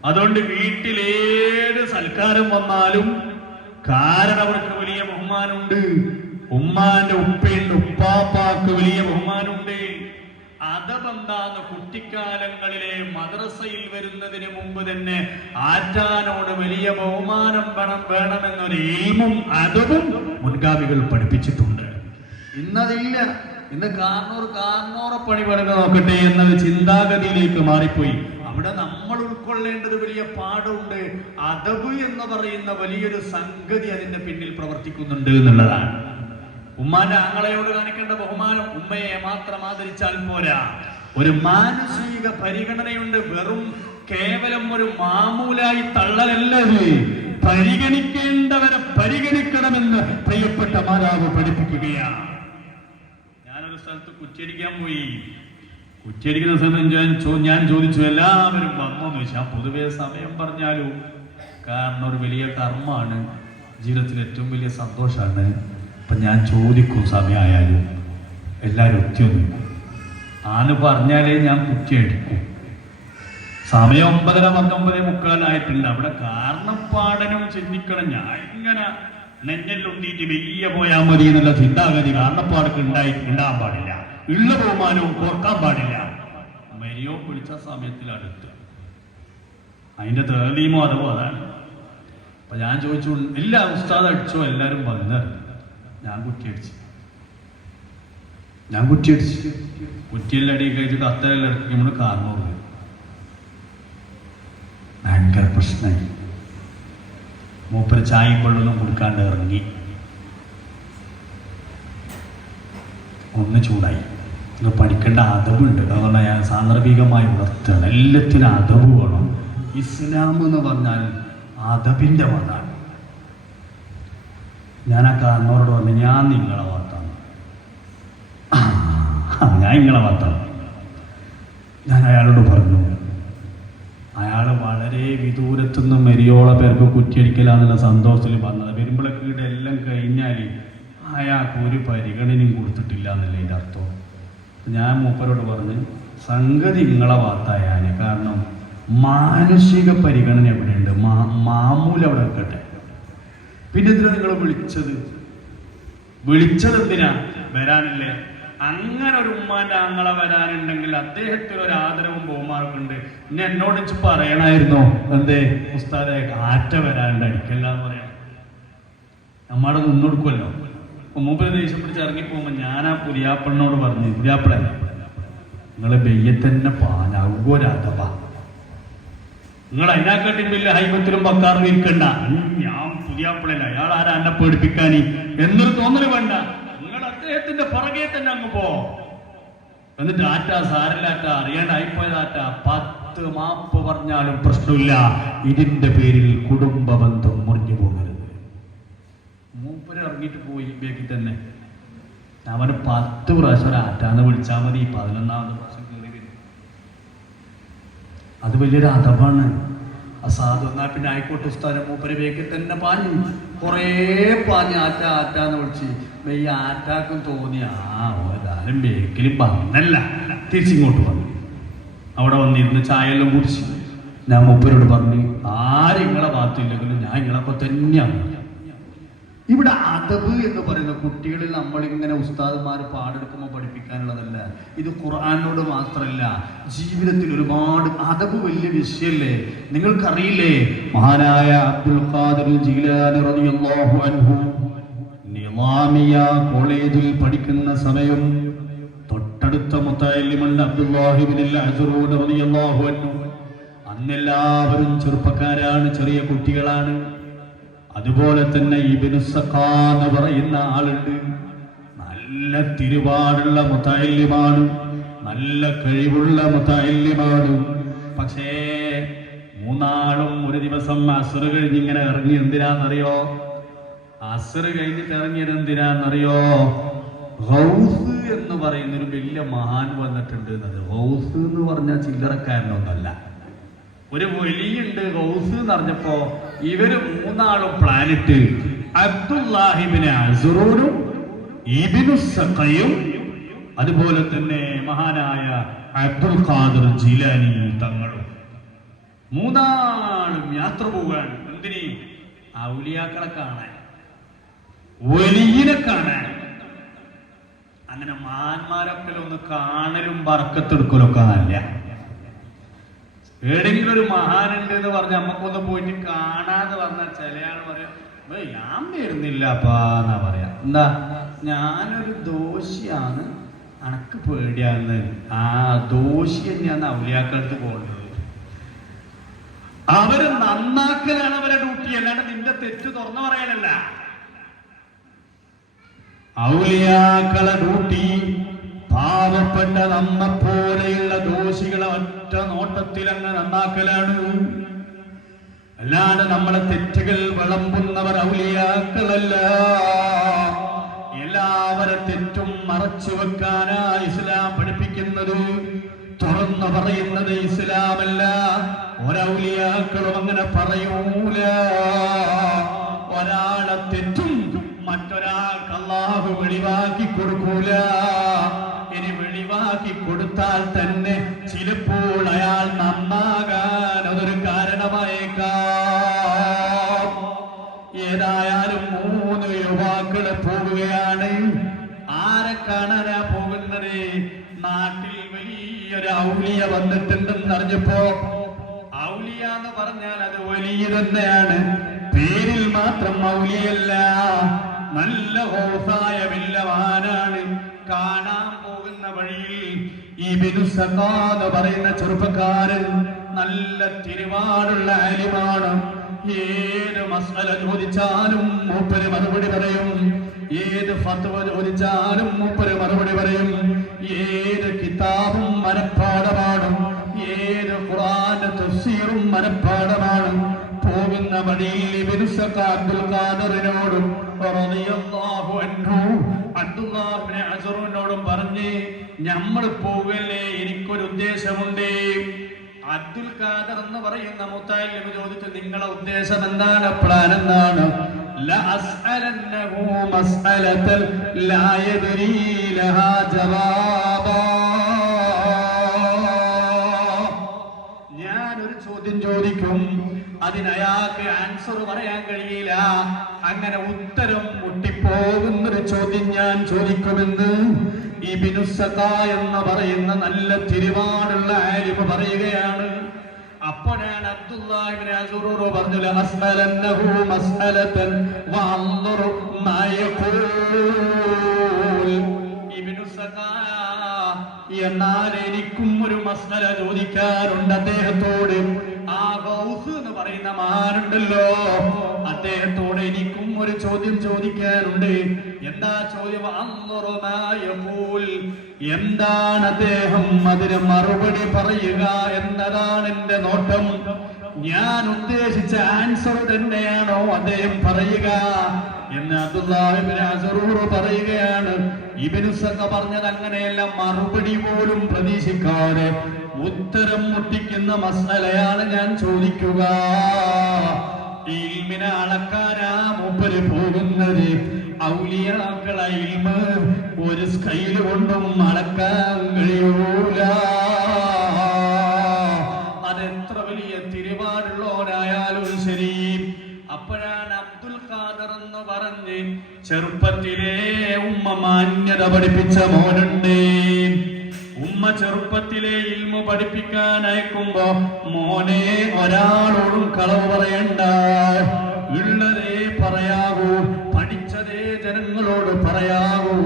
അതുകൊണ്ട് വീട്ടിലേത് സൽക്കാരം വന്നാലും കാരണവർക്ക് വലിയ ബഹുമാനമുണ്ട്. ഉമ്മാന്റെ ഉപ്പയുണ്ട്, ഉപ്പാപ്പാക്ക് വലിയ ബഹുമാനമുണ്ട്. അതബന്താന്ന് കുട്ടിക്കാലങ്ങളിലെ മദ്രസയിൽ വരുന്നതിന് മുമ്പ് തന്നെ ആറ്റാനോട് വലിയ ബഹുമാനം വേണമെന്നൊരു എയിമും അതബും മുൻഗാമികൾ പഠിപ്പിച്ചിട്ടുണ്ട്. ഇന്നതില്ല. ഇന്ന് കാർണോറെ പണി പണിത് നോക്കട്ടെ എന്നൊരു ചിന്താഗതിയിലേക്ക് മാറിപ്പോയി. അവിടെ നമ്മൾ ഉൾക്കൊള്ളേണ്ടത് വലിയ പാഠമുണ്ട്. അദബ് എന്ന് പറയുന്ന വലിയൊരു സംഗതി അതിന്റെ പിന്നിൽ പ്രവർത്തിക്കുന്നുണ്ട് എന്നുള്ളതാണ്. ഉമ്മാന്റെ ആങ്ങളയോട് കാണിക്കേണ്ട ബഹുമാനം ഉമ്മയെ മാത്രം ആദരിച്ചാൽ പോരാ, ഒരു മാനസിക പരിഗണനയുണ്ട്. വെറും കേവലം ഒരു മാമൂലായി തള്ളലല്ല. പരിഗണിക്കേണ്ടവരെ പരിഗണിക്കണമെന്ന് പ്രിയപ്പെട്ട മാതാവ് പഠിപ്പിക്കുകയാണ്. ഞാനൊരു സ്ഥലത്ത് കുറ്റിയടിക്കാൻ പോയി. കുറ്റിയടിക്കുന്ന സമയത്ത് ഞാൻ ചോദിച്ചു, എല്ലാവരും വന്നോന്ന് ചോദിച്ചാൽ പൊതുവെ സമയം പറഞ്ഞാലും കാരണം ഒരു വലിയ കർമ്മമാണ്, ജീവിതത്തിൽ ഏറ്റവും വലിയ സന്തോഷമാണ്. അപ്പം ഞാൻ ചോദിക്കും സമയമായാലും എല്ലാവരും ഒത്തിയൊന്നും ആന്ന് പറഞ്ഞാലേ ഞാൻ കുറ്റിയടിക്കും. സമയം 9:19:45 അവിടെ കാരണപ്പാടനും ചിന്തിക്കണം. ഞാൻ ഇങ്ങനെ നെഞ്ഞല്ലൊണ്ടിട്ട് വെയ്യ പോയാൽ മതി എന്നുള്ള ചിന്താഗതി കാരണപ്പാടക്ക് ഉണ്ടാകാൻ പാടില്ല. ഉള്ള ബഹുമാനവും കോർക്കാൻ പാടില്ല. മരിയോ വിളിച്ച സമയത്തിൽ അടുത്ത് അതിന്റെ തേളീമോ അതോ അതാണ്. അപ്പൊ ഞാൻ ചോദിച്ചു, ഇല്ല ഉസ്താദ് അടിച്ചോ? എല്ലാരും വന്ന് ഞാൻ കുറ്റിയടിച്ചു. കുറ്റിയെല്ലാം അടി കഴിച്ചിട്ട് അത്തരെല്ലാം ഇറക്കി നമ്മൾ കാർന്നൂർ ഭയങ്കര പ്രശ്നമായി. മൂപ്പര് ചായയും വെള്ളമൊന്നും കൊടുക്കാണ്ട് ഇറങ്ങി. ഒന്ന് ചൂടായി. ഇന്ന് പഠിക്കേണ്ട അതവുണ്ട്. അതുകൊണ്ട് ഞാൻ സാന്ദർഭികമായി ഉണർത്തുകയാണ്. എല്ലാത്തിനും അതവ് വേണം. ഇസ്ലാം എന്ന് പറഞ്ഞാൽ അതബിന്റെ മതമാണ്. ഞാൻ ആ കാരണവരോട് പറഞ്ഞു, ഞാൻ നിങ്ങളെ വാർത്താണ്, ഞാൻ നിങ്ങളെ വാർത്താണ്. ഞാൻ അയാളോട് പറഞ്ഞു. അയാൾ വളരെ വിദൂരത്തുനിന്നും മെരിയോളം പേർക്ക് കുറ്റിയടിക്കലാന്നുള്ള സന്തോഷത്തിൽ പറഞ്ഞത്. വരുമ്പോഴൊക്കെ ഇവിടെ എല്ലാം കഴിഞ്ഞാൽ അയാൾക്ക് ഒരു പരിഗണനയും കൊടുത്തിട്ടില്ല എന്നല്ലേ ഇതിൻ്റെ അർത്ഥം. ഞാൻ മൂപ്പരോട് പറഞ്ഞ്, സംഗതി നിങ്ങളെ വാർത്തായാൽ, കാരണം മാനുഷിക പരിഗണന എവിടെയുണ്ട്? മാമൂല അവിടെ വെക്കട്ടെ. പിന്നെ എന്തിനാ നിങ്ങൾ വിളിച്ചത് എന്തിനാ? വരാനില്ലേ? അങ്ങനെ ഒരു ഉമ്മാന്റെ ആങ്ങളെ വരാനുണ്ടെങ്കിൽ അദ്ദേഹത്തിന് ഒരു ആദരവും ബഹുമാനമൊക്കെ ഇനി എന്നോട് പറയണായിരുന്നോ, എന്തേ ഉസ്താദെ ആറ്റ വരാനുണ്ട്, അടിക്കല്ല എന്ന് പറയാം. നമ്മടെ നിന്നൊടുക്കുമല്ലോ. മൂപ്പര് ദേഷ്യം പിടിച്ച് ഇറങ്ങിപ്പോകുമ്പോ ഞാൻ ആ പുതിയാപ്പളിനോട് പറഞ്ഞു, പുതിയാപ്പള നിങ്ങളെ ബെയ്യത്തന്നെ പാനാവുകോരാതവ, നിങ്ങൾ അതിനാക്കാട്ടി വലിയ ഹൈമത്തിലും പക്കാറും ഇരിക്കണ്ട. ഞാൻ പുതിയാപ്പളല്ല, അയാൾ ആരാ എന്നെ പേടിപ്പിക്കാനി എന്നൊരു തോന്നല് വേണ്ട. നിങ്ങൾ അദ്ദേഹത്തിന്റെ പുറകെ തന്നെ അങ്ങ് പോ. എന്നിട്ട് ആറ്റ സാരല്ലാറ്റ അറിയാണ്ടായിപ്പോയതാറ്റ 10 മാപ്പ് പറഞ്ഞാലും പ്രശ്നമില്ല. ഇതിന്റെ പേരിൽ കുടുംബ ബന്ധം മുറിഞ്ഞു പോകരുത്. മൂപ്പര് ഇറങ്ങിയിട്ട് പോയി ബേക്കിൽ തന്നെ. അവന് 10 പ്രാവശ്യം ഒരു ആറ്റാന്ന് വിളിച്ചാൽ മതി, 11ാമത് പ്രാവശ്യം കയറി വരും. അത് വലിയൊരു അഥവാണ്. അസാധു. എന്നാൽ പിന്നെ ആയിക്കോട്ടെ ഉസ്താദെ, മൂപ്പര് ബേക്കിൽ തന്നെ പാഞ്ഞു, കുറേ പാഞ്ഞ് ആറ്റാന്ന് വിളിച്ച്. ഈ ആറ്റാക്കും തോന്നി ഓരാലും ബേക്കിൽ വന്നല്ല, തിരിച്ചിങ്ങോട്ട് വന്നു. അവിടെ വന്നിരുന്ന് ചായയെല്ലാം കുടിച്ച് ഞാൻ മൂപ്പരോട് പറഞ്ഞു, ആരും നിങ്ങളെ ഭാഗത്തില്ലെങ്കിലും ഞാൻ നിങ്ങളൊക്കെ തന്നെയാണ്. ഇവിടെ അദബ് എന്ന് പറയുന്ന കുട്ടികളിൽ നമ്മളിങ്ങനെ ഉസ്താദുമാർ പാടെടുക്കുമ്പോൾ പഠിപ്പിക്കാനുള്ളതല്ല. ഇത് ഖുർആനോട് മാത്രമല്ല, ജീവിതത്തിൽ ഒരുപാട് അദബ് വലിയ വിഷയല്ലേ. നിങ്ങൾക്കറിയില്ലേ, മഹാനായ അബ്ദുൽ ഖാദിർ ജീലാനി റളിയല്ലാഹു അൻഹു നിളാമിയ കോളേജിൽ പഠിക്കുന്ന സമയം തൊട്ടടുത്ത മുത്തഅല്ലിമുണ്ട് അബ്ദുല്ലാഹി ഇബ്നുൽ അസ്റൂർ റളിയല്ലാഹു അൻഹു. അന്നെല്ലാവരും ചെറുപ്പക്കാരാണ്, ചെറിയ കുട്ടികളാണ്. അതുപോലെ തന്നെ ഇബ്നു സഖാ എന്ന് പറയുന്ന ആളുണ്ട്. നല്ല തിരുപാടുള്ള മുത്തഅല്ലിമാണ്, നല്ല കഴിവുള്ള മുത്തഅല്ലിമാണ്. പക്ഷേ മൂന്നാളും ഒരു ദിവസം അസ്ർ കഴിഞ്ഞ് ഇങ്ങനെ ഇറങ്ങി. എന്തിനാന്നറിയോ? അസ്ർ കഴിഞ്ഞിട്ട് ഇറങ്ങിയത് എന്തിനാന്നറിയോ? ഗൗസ് എന്ന് പറയുന്ന ഒരു വലിയ മഹാൻ വന്നിട്ടുണ്ട്. ഗൗസ് എന്ന് പറഞ്ഞാൽ ചില്ലറക്കാരനൊന്നല്ല, ഒരു വലിയുണ്ട്. ഗൗസ് എന്ന് പറഞ്ഞപ്പോ ഇവര് മൂന്നാളും പ്ലാനിട്ട് അബ്ദുല്ലാഹി ഇബ്നു അസ്റൂരും ഇബ്നു സഖയും അതുപോലെ തന്നെ മഹാനായ അബ്ദുൽ ഖാദിർ ജീലാനി തങ്ങളും മൂന്നാളും യാത്ര പോവുകയാണ്. എന്തിന്? ഔലിയാക്കളെ കാണാൻ, വലിയനെ കാണാൻ. അങ്ങനെ മഹാന്മാരൊക്കെ ഒന്ന് കാണലും ബർക്കത്തെടുക്കലൊക്കെ നല്ല. ഏതെങ്കിലും ഒരു മഹാനുണ്ട് എന്ന് പറഞ്ഞ് നമുക്കൊന്ന് പോയിട്ട് കാണാതെ പറഞ്ഞാൽ ചില ആൾ പറയാം, ഞാൻ വരുന്നില്ലപ്പാ എന്നാ പറയാ. എന്താ? ഞാനൊരു ദോഷിയാണ്, അനക്ക് പേടിയാന്ന്. ആ ദോഷി തന്നെയാണ് ഔലിയാക്കടുത്ത് പോകേണ്ടത്. അവര് നന്നാക്കലാണ് അവരെ ഡ്യൂട്ടി, അല്ലാണ്ട് നിന്റെ തെറ്റ് തുറന്നു പറയാനല്ല. ഔലിയാക്കളെ ഡ്യൂട്ടി പാവപ്പെട്ട നമ്മെ പോലെയുള്ള ദോഷികളെ ഒറ്റ നോട്ടത്തിൽ അങ്ങ് നന്നാക്കലാണ്. അല്ലാണ്ട് നമ്മളെ തെറ്റുകൾ വിളമ്പുന്നവർ ഔലിയാക്കളല്ല. എല്ലാവരെ തെറ്റും മറച്ചു വെക്കാനാ ഇസ്ലാം പഠിപ്പിക്കുന്നത്. തുറന്നു പറയുന്നത് ഇസ്ലാമല്ല. ഒരൗലിയാക്കളും അങ്ങനെ പറയൂല. ഒരാളെ തെറ്റും മറ്റൊരാൾക്ക് അല്ലാഹു വെളിവാക്കി കൊടുക്കൂല. ഇനി വെളിവാക്കി കൊടുത്താൽ തന്നെ ചിലപ്പോൾ അയാൾ നന്നാകാൻ അതൊരു കാരണമായേക്കാം. ഏതായാലും 3 യുവാക്കള് പോവുകയാണ്. ആരെ കാണാനാ പോകുന്നത്? നാട്ടിൽ വലിയൊരു ഔലിയ വന്നിട്ടുണ്ടെന്ന് അറിഞ്ഞപ്പോ, ഔലിയ എന്ന് പറഞ്ഞാൽ അത് വലിയ തന്നെയാണ്, പേരിൽ മാത്രം ഔലിയല്ല. നല്ല ഹോസായ വില്ലവാനാണ്. കാണാൻ പോകുന്ന വഴിയിൽ ഇബ്നു സഖാ എന്ന് പറയുന്ന ചെറുപ്പക്കാരൻ നല്ല തിരുവാടുള്ള ആലിമാണ്. ഏത് മസ്അല ചോദിച്ചാലും മൂപ്പര് മറുപടി പറയും. ഏത് ഫത്വ ചോദിച്ചാലും മൂപ്പര് മറുപടി പറയും. ഏത് കിതാബും മനഃപ്പാഠമാണ്. ഏത് ഖുർആന്റെ തഫ്സീറും മനഃപ്പാഠമാണ്. പോകുന്ന വഴിയിൽ ഇബ്നു സഖാ അബ്ദുൽ ഖാദിറിനോടും റളിയല്ലാഹു അൻഹു അബ്ദുല്ലാഹി ഇബ്നു അസ്റൂരിനോടും പറഞ്ഞ്, നമ്മൾ പോകല്ലേ, എനിക്കൊരു ഉദ്ദേശമുണ്ട്. അബ്ദുൽ ഖാദിർ എന്ന് പറയുന്ന മുത്തഅല്ലിം ചോദിച്ചു, നിങ്ങളുടെ ഉദ്ദേശം എന്താണ്? പ്ലാൻ എന്താണ്? ലാ അസ്അലന്നഹു മസ്അലതൻ ലാ യദ്രി ലഹാ ജവാബ. ഞാനൊരു അതിനയാൾക്ക് ആൻസർ പറയാൻ കഴിയില്ല. അങ്ങനെ ഉത്തരം മുട്ടിപ്പോകുന്നൊരു ചോദ്യം ഞാൻ ചോദിക്കുമെന്ന് ഇബ്നു സഖാ എന്ന് പറയുന്ന നല്ല തിരുവാടുള്ള ആലിമ് പറയുകയാണ്. അപ്പോഴാണ് അബ്ദുല്ലാഹി ഇബ്നു അസ്റൂർ പറഞ്ഞു ലഅസ്അലന്നഹു മസ്അലതൻ വഅൻദുറു മാ യഖൂൽ. ഇബ്നു സഖാ, എന്നാൽ എനിക്കും ഒരു മസ്അല ചോദിക്കാറുണ്ട് അദ്ദേഹത്തോട്. ആ ഗൗസ് എന്ന് പറയുന്ന മഹാനുണ്ടല്ലോ, അദ്ദേഹത്തോട് എനിക്കും ഒരു ചോദ്യം ചോദിക്കാനുണ്ട്. എന്താ ചോദ്യം? അൻദുറു മാ യഖൂൽ, എന്താണ് അദ്ദേഹം അതിന് മറുപടി പറയുക എന്നതാണ് എന്റെ നോട്ടം. ഞാൻ ഉദ്ദേശിച്ച ആൻസർ തന്നെയാണോ അദ്ദേഹം പറയുക എന്ന് അബ്ദുല്ലാഹി ഇബ്നു അസ്റൂർ പറയുകയാണ്. ഇബ്നു സഖാ പറഞ്ഞത് അങ്ങനെയല്ല, മറുപടി പോലും പ്രതീക്ഷിക്കാതെ ഉത്തരം മുട്ടിക്കുന്ന മസ്അലയാണ് ഞാൻ ചോദിക്കുക. ഇൽമിനെ അളക്കാനാ മൂപ്പര് പോകുന്നത്. ഔലിയാക്കളെ ഇൽമ് ഒരു സ്കെയിൽ കൊണ്ടും അളക്കാൻ കഴിയൂല. അതെത്ര വലിയ തിരുവാടുള്ളവരായാലും ശരി. അപ്പോഴാണ് അബ്ദുൽ ഖാദർ എന്ന് പറഞ്ഞ് ചെറുപ്പത്തിലെ ഉമ്മ മാന്യത പഠിപ്പിച്ച മോനുണ്ട്. ഉമ്മ ചെറുപ്പത്തിലെ ഇൽമു പഠിപ്പിക്കാൻ അയക്കുമ്പോ, മോനെ ഒരാളോടും കളവ് പറയണ്ട, ഉള്ളതേ പറയാവൂ, പഠിച്ചതേ ജനങ്ങളോട് പറയാവൂ.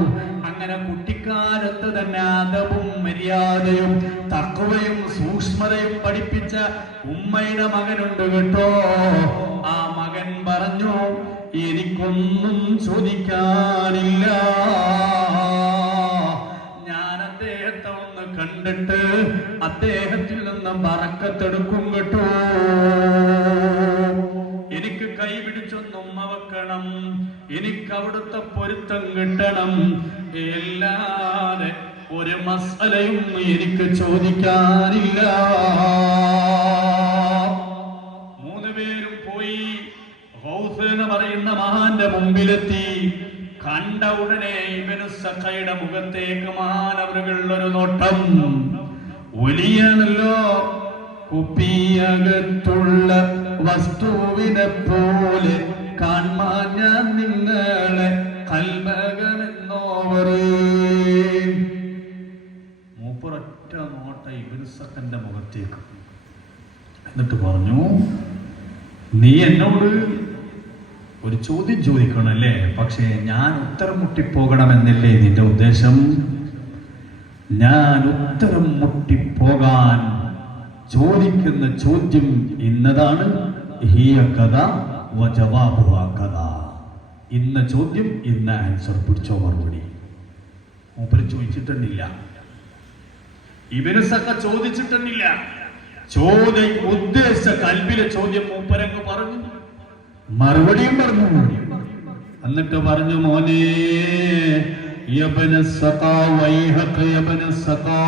അങ്ങനെ കുട്ടിക്കാലത്ത് തന്നെ അദബും മര്യാദയും തഖ്വയും സൂക്ഷ്മതയും പഠിപ്പിച്ച ഉമ്മയുടെ മകനുണ്ട് കേട്ടോ. ആ മകൻ പറഞ്ഞു, എനിക്കൊന്നും ചോദിക്കാനില്ല, ഞാൻ അദ്ദേഹത്തെ ഒന്ന് കണ്ടിട്ട് അദ്ദേഹത്തിൽ നിന്ന് ബറക്കത്തെടുക്കും കേട്ടോ. എനിക്ക് കൈ പിടിച്ചൊന്ന് ഉമ്മ വെക്കണം, എനിക്ക് അവിടുത്തെ പൊരുത്തം കിട്ടണം. എല്ലാതെ ഒരു മസ്അലയും എനിക്ക് ചോദിക്കാനില്ല. മൂന്നുപേരും പോയി ഗൗസ് എന്ന് പറയുന്ന മഹാന്റെ മുമ്പിലെത്തി. കണ്ട ഉടനെ ഇബ്നു സഖയുടെ മുഖത്തേക്ക് മഹാനവറുകൾ ഒരു നോട്ടം. വലിയാണല്ലോ, കുപ്പിയകത്തുള്ള വസ്തുവിനെ പോലെ കാണാൻ ഞാൻ നിങ്ങളെ കൽമകമെന്നോവർ. മൂപ്പറൊറ്റ നോട്ട ഇബ്നു സഖന്റെ മുഖത്തേക്ക്. എന്നിട്ട് പറഞ്ഞു, നീ എന്നോട് ഒരു ചോദ്യം ചോദിക്കണല്ലേ, പക്ഷേ ഞാൻ ഉത്തരം മുട്ടിപ്പോകണമെന്നല്ലേ നിന്റെ ഉദ്ദേശം? ഞാൻ ഉത്തരം മുട്ടിപ്പോകാൻ ചോദിക്കുന്ന ചോദ്യം ഇന്നതാണ്. ഹിയ കഥ വജവാബുഹ കഥ. ഇന്ന ചോദ്യം ഇന്ന ആൻസർ, പിടിച്ചോ മറുപടി. മൂപ്പര് ചോദിച്ചിട്ടുണ്ടില്ല, ഇബ്നു സഖ ചോദിച്ചിട്ടുണ്ടില്ല. ഉദ്ദേശിച്ച കൽബിലെ ചോദ്യം മൂപ്പരങ്ങ് പറഞ്ഞു, മറുപടിയും പറഞ്ഞു. എന്നിട്ട് പറഞ്ഞു, മോനെ യബ്ന സഖാ വൈഹക യബ്ന സഖാ,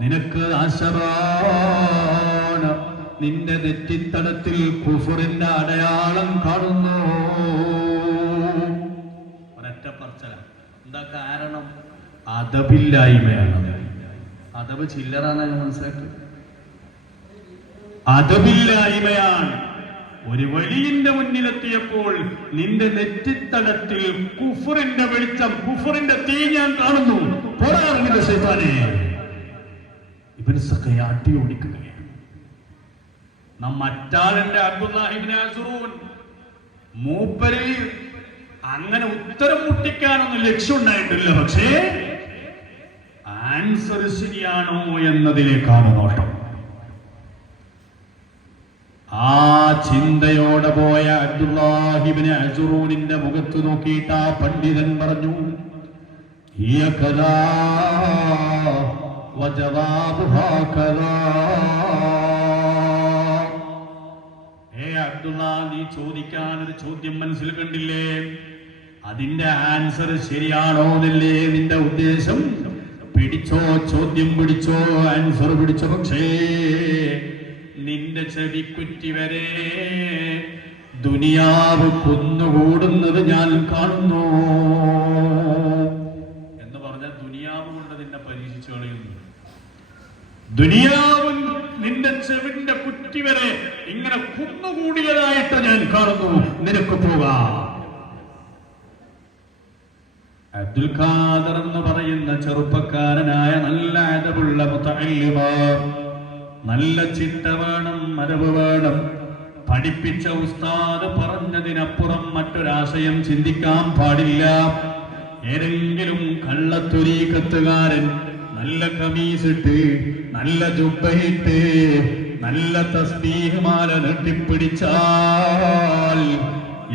നിനക്ക് ആശറാണ്, നിന്റെ നെറ്റിത്തടത്തിൽ കുഫറിന്റെ അടയാളം കാണുന്നു. ഒരൊറ്റ പറച്ചല. എന്താ കാരണം? അദബില്ലായ്മയാണ്. അദബ് ചില്ലറാന്ന് മനസ്സിലാക്കി. അദബില്ലായ്മയാണ്. ഒരു വലിയന്റെ മുന്നിലെത്തിയപ്പോൾ നിന്റെ നെറ്റിത്തടത്തിൽ കുഫറിന്റെ വെളിച്ചം, കുഫറിന്റെ തീ ഞാൻ കാണുന്നു. പോരാറിന്റെ ശൈത്താനെ. ഇബ്നു സഖ അടി ഓടിക്കുകയാണ്. മറ്റാളന്റെ അബ്ദുല്ലാഹി ഇബ്നു അസ്റൂർ മൂപ്പര് അങ്ങനെ ഉത്തരം മുട്ടിക്കാനൊന്നും ലക്ഷ്യമുണ്ടായിട്ടില്ല, പക്ഷേ ആൻസർ ശരിയാണോ എന്നതിലേക്കാണ് നോട്ടം. ആ ചിന്തയോടെ പോയ അബ്ദുല്ലാഹി ഇബ്നു അസ്റൂരിന്റെ മുഖത്ത് നോക്കിയിട്ട് ആ പണ്ഡിതൻ പറഞ്ഞു, ഹിയ കദാ വജവാബുഹാ കദാ. അബ്ദുല്ലാ, നീ ചോദിക്കാൻ ഒരു ചോദ്യം മനസ്സിൽ കണ്ടില്ലേ? അതിന്റെ ആൻസർ ശരിയാണോ എന്നല്ലേ നിന്റെ ഉദ്ദേശം? പിടിച്ചോ, ചോദ്യം പിടിച്ചോ, ആൻസർ പിടിച്ചോ. പക്ഷേ നിന്റെ ചെവിക്കുറ്റി വരെ ദുനിയാവ് കുന്നുകൂടുന്നത് ഞാൻ കാണുന്നു എന്ന് പറഞ്ഞാൽ ദുനിയാവ് കൊണ്ട് നിന്നെ പരീക്ഷിച്ചു കളയുന്നു. ദുനിയാവ് നിന്റെ ചെവിന്റെ കുറ്റി കുറ്റി വരെ ഇങ്ങനെ കുന്നുകൂടിയതായിട്ട് ഞാൻ കാണുന്നു. നിനക്ക് പോകാം. അബ്ദുൽ ഖാദർ എന്ന് പറയുന്ന ചെറുപ്പക്കാരനായ നല്ല അദബുള്ള മുതഅല്ലിമ, നല്ല ചിട്ട വേണം, അദബ് വേണം. പഠിപ്പിച്ച ഉസ്താദ് പറഞ്ഞതിനപ്പുറം മറ്റൊരാശയം ചിന്തിക്കാൻ പാടില്ല. ഏതെങ്കിലും കള്ളത്തൊരീക്കത്തുകാരൻ നല്ല കമീസിട്ട്, നല്ല ജുബ്ബയിട്ട്, നല്ല തസ്ബീഹ് മാല നെട്ടിപ്പിടിച്ചാൽ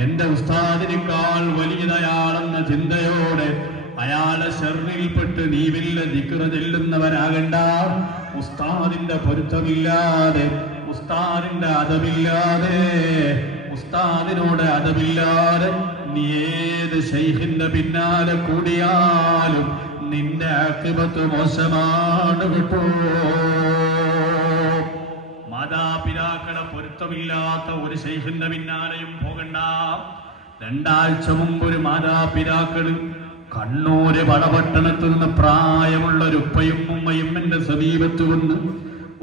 എന്റെ ഉസ്താദിനേക്കാൾ വലിയതയാളെന്ന ചിന്തയോടെ അയാളെ ശർറിൽപ്പെട്ട് നീ വല്ല ദിക്ർ ചെല്ലുന്നവനാകണ്ട. ഉസ്താദിന്റെ പൊരുത്തമില്ലാതെ, ഉസ്താദിന്റെ അതമില്ലാതെ, ഉസ്താദിനോട് അതമില്ലാതെ നീ ഏത് ശൈഖിന്റെ പിന്നാലെ കൂടിയാലും നിന്റെ ആഖിബത്ത് മോശമാണ് കേട്ടോ. മാതാപിതാക്കളെ പൊരുത്തമില്ലാത്ത ഒരു ശൈഖിന്റെ പിന്നാലെയും പോകണ്ട. 2 ആഴ്ച മുമ്പ് ഒരു മാതാപിതാക്കള് കണ്ണൂര് വടപട്ടണത്ത് നിന്ന് പ്രായമുള്ള ഒരു ഉപ്പയും ഉമ്മയും എന്റെ സമീപത്ത് വന്ന്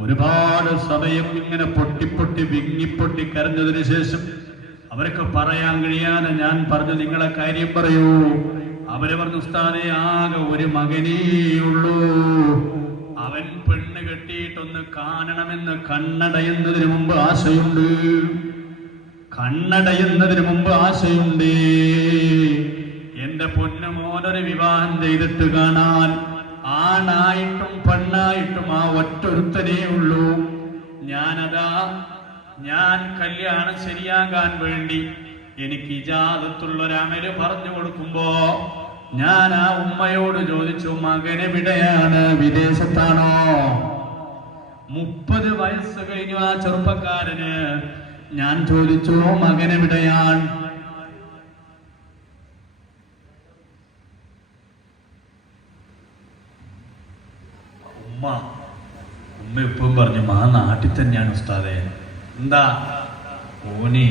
ഒരുപാട് സമയം ഇങ്ങനെ പൊട്ടി വിങ്ങിപ്പൊട്ടി കരഞ്ഞതിന് ശേഷം അവർക്ക് പറയാൻ കഴിയാതെ ഞാൻ പറഞ്ഞു, നിങ്ങളെ കാര്യം പറയൂ. അവര് പറഞ്ഞു, ഉസ്താദേ ആകെ ഒരു മകനേയുള്ളൂ, അവൻ പെണ്ണ് കെട്ടിയിട്ടൊന്ന് കാണണമെന്ന് കണ്ണടയുന്നതിന് മുമ്പ് ആശയുണ്ട്, കണ്ണടയുന്നതിന് മുമ്പ് ആശയുണ്ട്. എന്റെ പൊന്നു മോനൊരു വിവാഹം ചെയ്തിട്ട് കാണാൻ. ആണായിട്ടും പെണ്ണായിട്ടും ആ ഒറ്റൊരുത്തനേ ഉള്ളൂ. ഞാൻ കല്യാണം ശരിയാകാൻ വേണ്ടി എനിക്ക് ഇജാദത്തുള്ളൊരമല് പറഞ്ഞു കൊടുക്കുമ്പോ ഞാൻ ആ ഉമ്മയോട് ചോദിച്ചു, മകനെവിടെയാണ്, വിദേശത്താണോ? 30 വയസ്സ് കഴിഞ്ഞു ആ ചെറുപ്പക്കാരന്. ഞാൻ ചോദിച്ചു, മകനെവിടെയാണ്? ഉമ്മ ഇപ്പം പറഞ്ഞു, ആ നാട്ടിൽ തന്നെയാണ് ഉസ്താദേ. എന്താ? ഓനി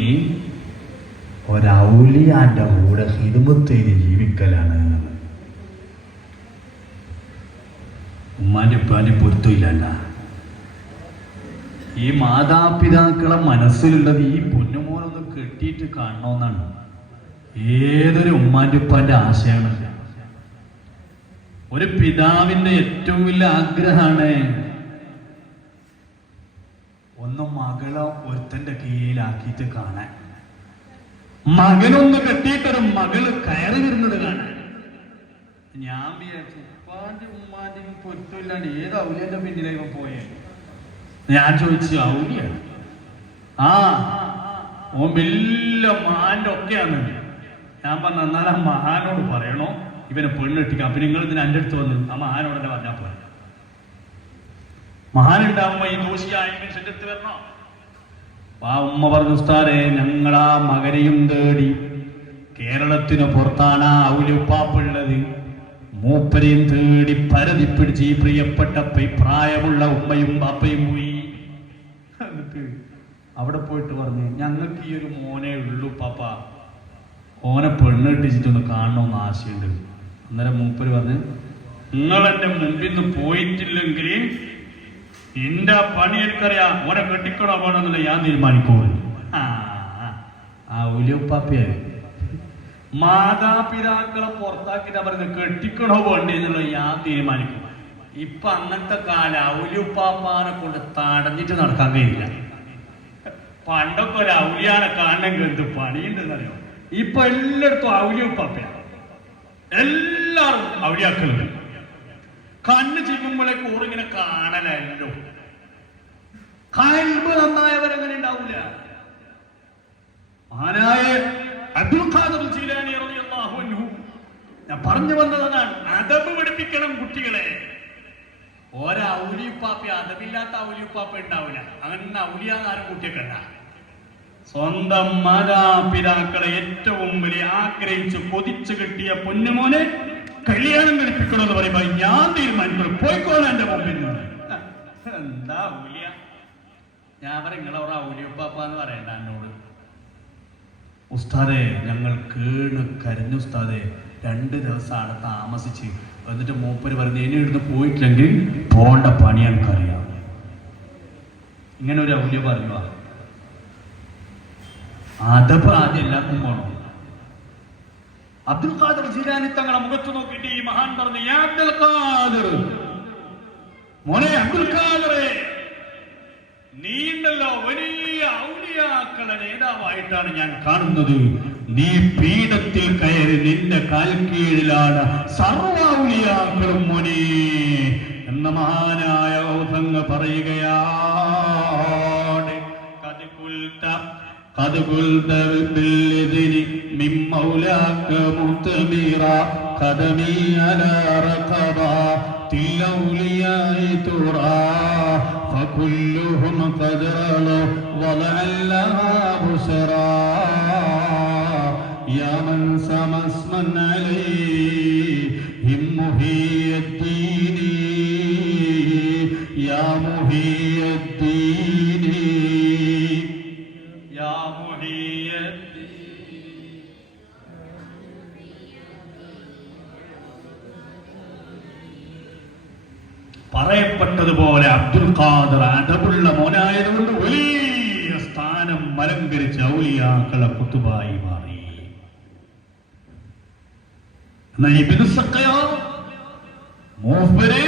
ഒരൗലിയാന്റെ കൂടെ ഹിദ്മത്ത് ജീവിക്കലാണ്. ഉമ്മാന്റെ ഉപ്പാന്റെ പൊരുത്തമില്ല. ഈ മാതാപിതാക്കളെ മനസ്സിലുള്ളത് ഈ പൊന്നുമോനൊന്ന് കെട്ടിയിട്ട് കാണണമെന്നാണ് ഏതൊരു ഉമ്മാന്റെ ഉപ്പാന്റെ ആശയമാണ്. ഒരു പിതാവിന്റെ ഏറ്റവും വലിയ ആഗ്രഹമാണ് ഒന്ന് മകളെ ഒരുത്തന്റെ കീഴിലാക്കിയിട്ട് കാണാൻ, മകനൊന്ന് കെട്ടിയിട്ടൊരു മകള് കയറി വരുന്നത് കാണാൻ. ഞാൻ വിചാരിച്ചു, ഉപ്പാന്റെ ഉമ്മാന്റെയും പൊരുത്തമില്ലാണ്ട് ഏത് ഔലിയന്റെ പിന്നിലേക്ക് പോയേ? ഞാൻ ചോദിച്ചു, ഔലിയാണ്? ആ, ഓ വലിയ മാന്റെ ഒക്കെയാണ്. ഞാൻ പറഞ്ഞ, എന്നാൽ ആ മഹാനോട് പറയണോ ഇവനെ പെണ്ണെട്ടിക്കാം. അപ്പൊ നിങ്ങൾ ഇതിന് എൻ്റെ അടുത്ത് വന്ന് ആ മഹാനോട് തന്നെ പറഞ്ഞാൽ പോലെ. മഹാനുണ്ടാവുമ്പോ ഈ ദോഷിയായ ശരീരത്ത് വരണോ? ആ ഉമ്മ പറഞ്ഞു, ഉസ്താദേ ഞങ്ങളാ മകനെയും തേടി കേരളത്തിന് പുറത്താണ് ആ ഔലിപ്പാപ്പുള്ളത്. മൂപ്പരെയും തേടി പരതി പിടിച്ച് ഈ പ്രിയപ്പെട്ട പ്രായമുള്ള ഉമ്മയും ബാപ്പയും പോയി. എന്നിട്ട് അവിടെ പോയിട്ട് പറഞ്ഞു, ഞങ്ങൾക്ക് ഈ ഒരു മോനെ ഉള്ളൂ പാപ്പ, ഓനെ പെണ്ണെട്ടിച്ചിട്ടൊന്ന് കാണണമെന്ന് ആശയുണ്ട്. അന്നേരം മൂപ്പര് പറഞ്ഞ്, നിങ്ങൾ എന്റെ മുമ്പിൽ നിന്ന് പോയിട്ടില്ലെങ്കിൽ എന്റെ പണി എനിക്കറിയാം, ഓനെ കെട്ടിക്കണോ വേണമെന്നുള്ള ഞാൻ തീരുമാനിക്കോളൂ. ആ ഉലിയപ്പാപ്പയായി മാതാപിതാക്കളെ പുറത്താക്കിട്ട് പറയുന്നത് കെട്ടിക്കണോ വേണ്ടി എന്നുള്ളത് ഞാൻ തീരുമാനിക്കും. ഇപ്പൊ അങ്ങനത്തെ കാലം ഔലിയുപ്പാപ്പാനെ കൊണ്ട് തടഞ്ഞിട്ട് നടക്കാൻ കഴിയില്ല. പണ്ടൊക്കെ ഒരു ഔലിയാനെ കാണണമെങ്കിൽ എന്ത് പണിയുണ്ടെന്നറിയോ? ഇപ്പൊ എല്ലായിടത്തും ഔലിയുപ്പാപ്പയാണ്. എല്ലാവരും ഔലിയാക്കളും കണ്ണ് ചിമ്മുമ്പോഴേക്ക് ഓറിങ്ങനെ കാണലല്ലോ. കൽബ് നന്നായവരങ്ങനെ ഉണ്ടാവില്ല. മഹാനായ അബ്ദുൽ ഖാദർ ജീലാനി റളിയല്ലാഹു അൻഹു ഞാൻ പറഞ്ഞു വന്നതാണ്, അദബ് പഠിപ്പിക്കണം കുട്ടികളെ. ഔലിയുപ്പാപ്പ അതമില്ലാത്ത ഔലിയുപ്പാപ്പ ഉണ്ടാവില്ല. അങ്ങനെ ഔലിയാതാരും കുട്ടിയൊക്കെ സ്വന്തം മാതാപിതാക്കളെ ഏറ്റവും വലിയ ആഗ്രഹിച്ച് കൊതിച്ചു കിട്ടിയ പൊന്നുമോനെ കല്യാണം കഴിപ്പിക്കണമെന്ന് പറയുമ്പോ ഞാൻ തീരുമാനിക്കണം, പോയിക്കോളാം എന്റെ മുമ്പിൽ നിന്ന്. എന്താ ഔലിയ? ഞാൻ പറയും, നിങ്ങളവിടെ ഔലിയുപ്പാപ്പ എന്ന് പറയണ്ട എന്നോട്. ഉസ്താദേ ഞങ്ങൾ കേണ് കരഞ്ഞു ഉസ്താദേ, 2 ദിവസമാണ് താമസിച്ച്. എന്നിട്ട് മൂപ്പര് പറഞ്ഞു, ഇനി ഇവിടുന്ന് പോയിട്ടില്ലെങ്കിൽ പോണ്ട പണി എനിക്കറിയാം. ഇങ്ങനെ ഒരു ഔലിയ പറയുക. അതപ്പോ ആദ്യം എല്ലാവർക്കും പോണം. അബ്ദുൽ ഖാദർ ജീലാനി തങ്ങളെ മുഖത്ത് നോക്കിയിട്ട് ഈ മഹാൻ പറഞ്ഞു, യാ അബ്ദുൽ ഖാദർ, മോനെ അബ്ദുൽ ഖാദറെ, നീണ്ടല്ലോ വലിയ ഔലിയാക്കളെ നേതാവായിട്ടാണ് ഞാൻ കാണുന്നത്. നീ പീഠത്തിൽ കയറി നിന്റെ കാൽ കീഴിലാണ് സർവ്വ ഔലിയാക്കളും മോനെ എന്ന മഹാനായ ഔസങ്ങ് പറയുകയാണ്. قد قلت بالإذن من مولاك مؤتمرا قدمي على رقبات الأولياء ترى فكلهم قد رأوا وضعا لها بشرا يا من سمى اسما عليهم محي الدين يا محي الدين يا محي الدين. പറയപ്പെട്ടതുപോലെ അബ്ദുൽ ഖാദർ അദബുള്ള മോനായതുകൊണ്ട് വലിയ സ്ഥാനം അലങ്കരിച്ച ഔലിയാക്കളെ കുത്തുബായി മാറി. ഇബ്നു സഖ്ഖയോ മൂപ്പര്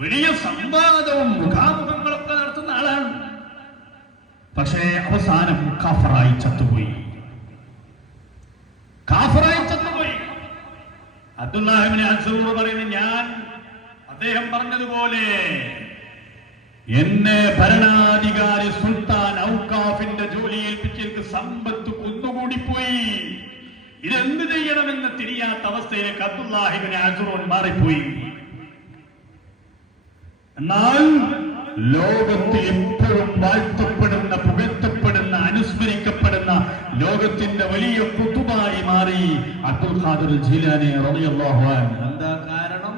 വലിയ സംവാദവും മുഖാമുഖങ്ങളൊക്കെ നടത്തുന്ന ആളാണ്. പക്ഷേ അവസാനം കാഫറായി ചത്തുപോയി. അബ്ദുല്ലാഹ് ഇബ്നു അസ്ഊർ പറയുന്നു, ഞാൻ അദ്ദേഹം പറഞ്ഞതുപോലെ എന്നെ ഭരണാധികാരി സുൽത്താൻ ഔക്കാഫിന്റെ ജോലി ഏൽപ്പിച്ച് എനിക്ക് സമ്പത്ത് കുന്നുകൂടിപ്പോയി. ഇതെന്ത് ചെയ്യണമെന്ന് തിരിയാത്ത അവസ്ഥയിലേക്ക് അബ്ദുല്ലാഹ് ഇബ്നു അസ്ഊർ മാറിപ്പോയി. എന്നാൽ ലോകത്തിൽ എപ്പോഴും വാഴ്ത്തപ്പെടുന്ന, പുകഴ്ത്തപ്പെടുന്ന, അനുസ്മരിക്കപ്പെടുന്ന ലോകത്തിന്റെ വലിയ കുതുബായി മാറി അബ്ദുൽ ഖാദർ ജീലാനി റളിയല്ലാഹു അൻഹു. എന്താ കാരണം?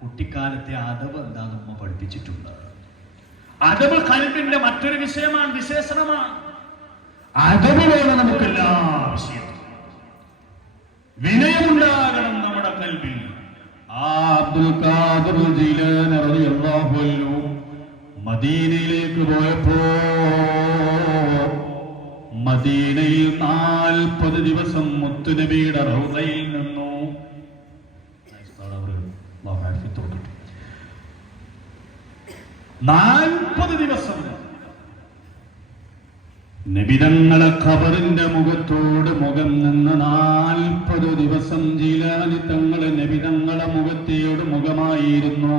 കുട്ടിക്കാലത്തെ അദബ് എന്താണെന്ന് ഉമ്മ പഠിപ്പിച്ചിട്ടുണ്ട്. അദബ് ഖൽബിന്റെ മറ്റൊരു വിഷയമാണ്, വിശേഷണമാണ്. അദബ് വേണം നമുക്കെല്ലാ വിഷയത്തിലും. വിനയമുണ്ടാകണം നമ്മുടെ ഖൽബിൽ. അബ്ദുൽ ഖാദർ ജീലാനി റളിയല്ലാഹു അൻഹു മദീനയിലേക്ക് പോയപ്പോ മദീനയിൽ 40 ദിവസം മുത്തുനബിയുടെ റൗളയിൽ നിന്നു. 40 ദിവസം നബിതങ്ങളെ ഖബറിന്റെ മുഖത്തോട് മുഖം നിന്ന് 40 ദിവസം ജീലാനി തങ്ങളെ നബിതങ്ങളെ മുഖത്തോട് മുഖമായിരുന്നു.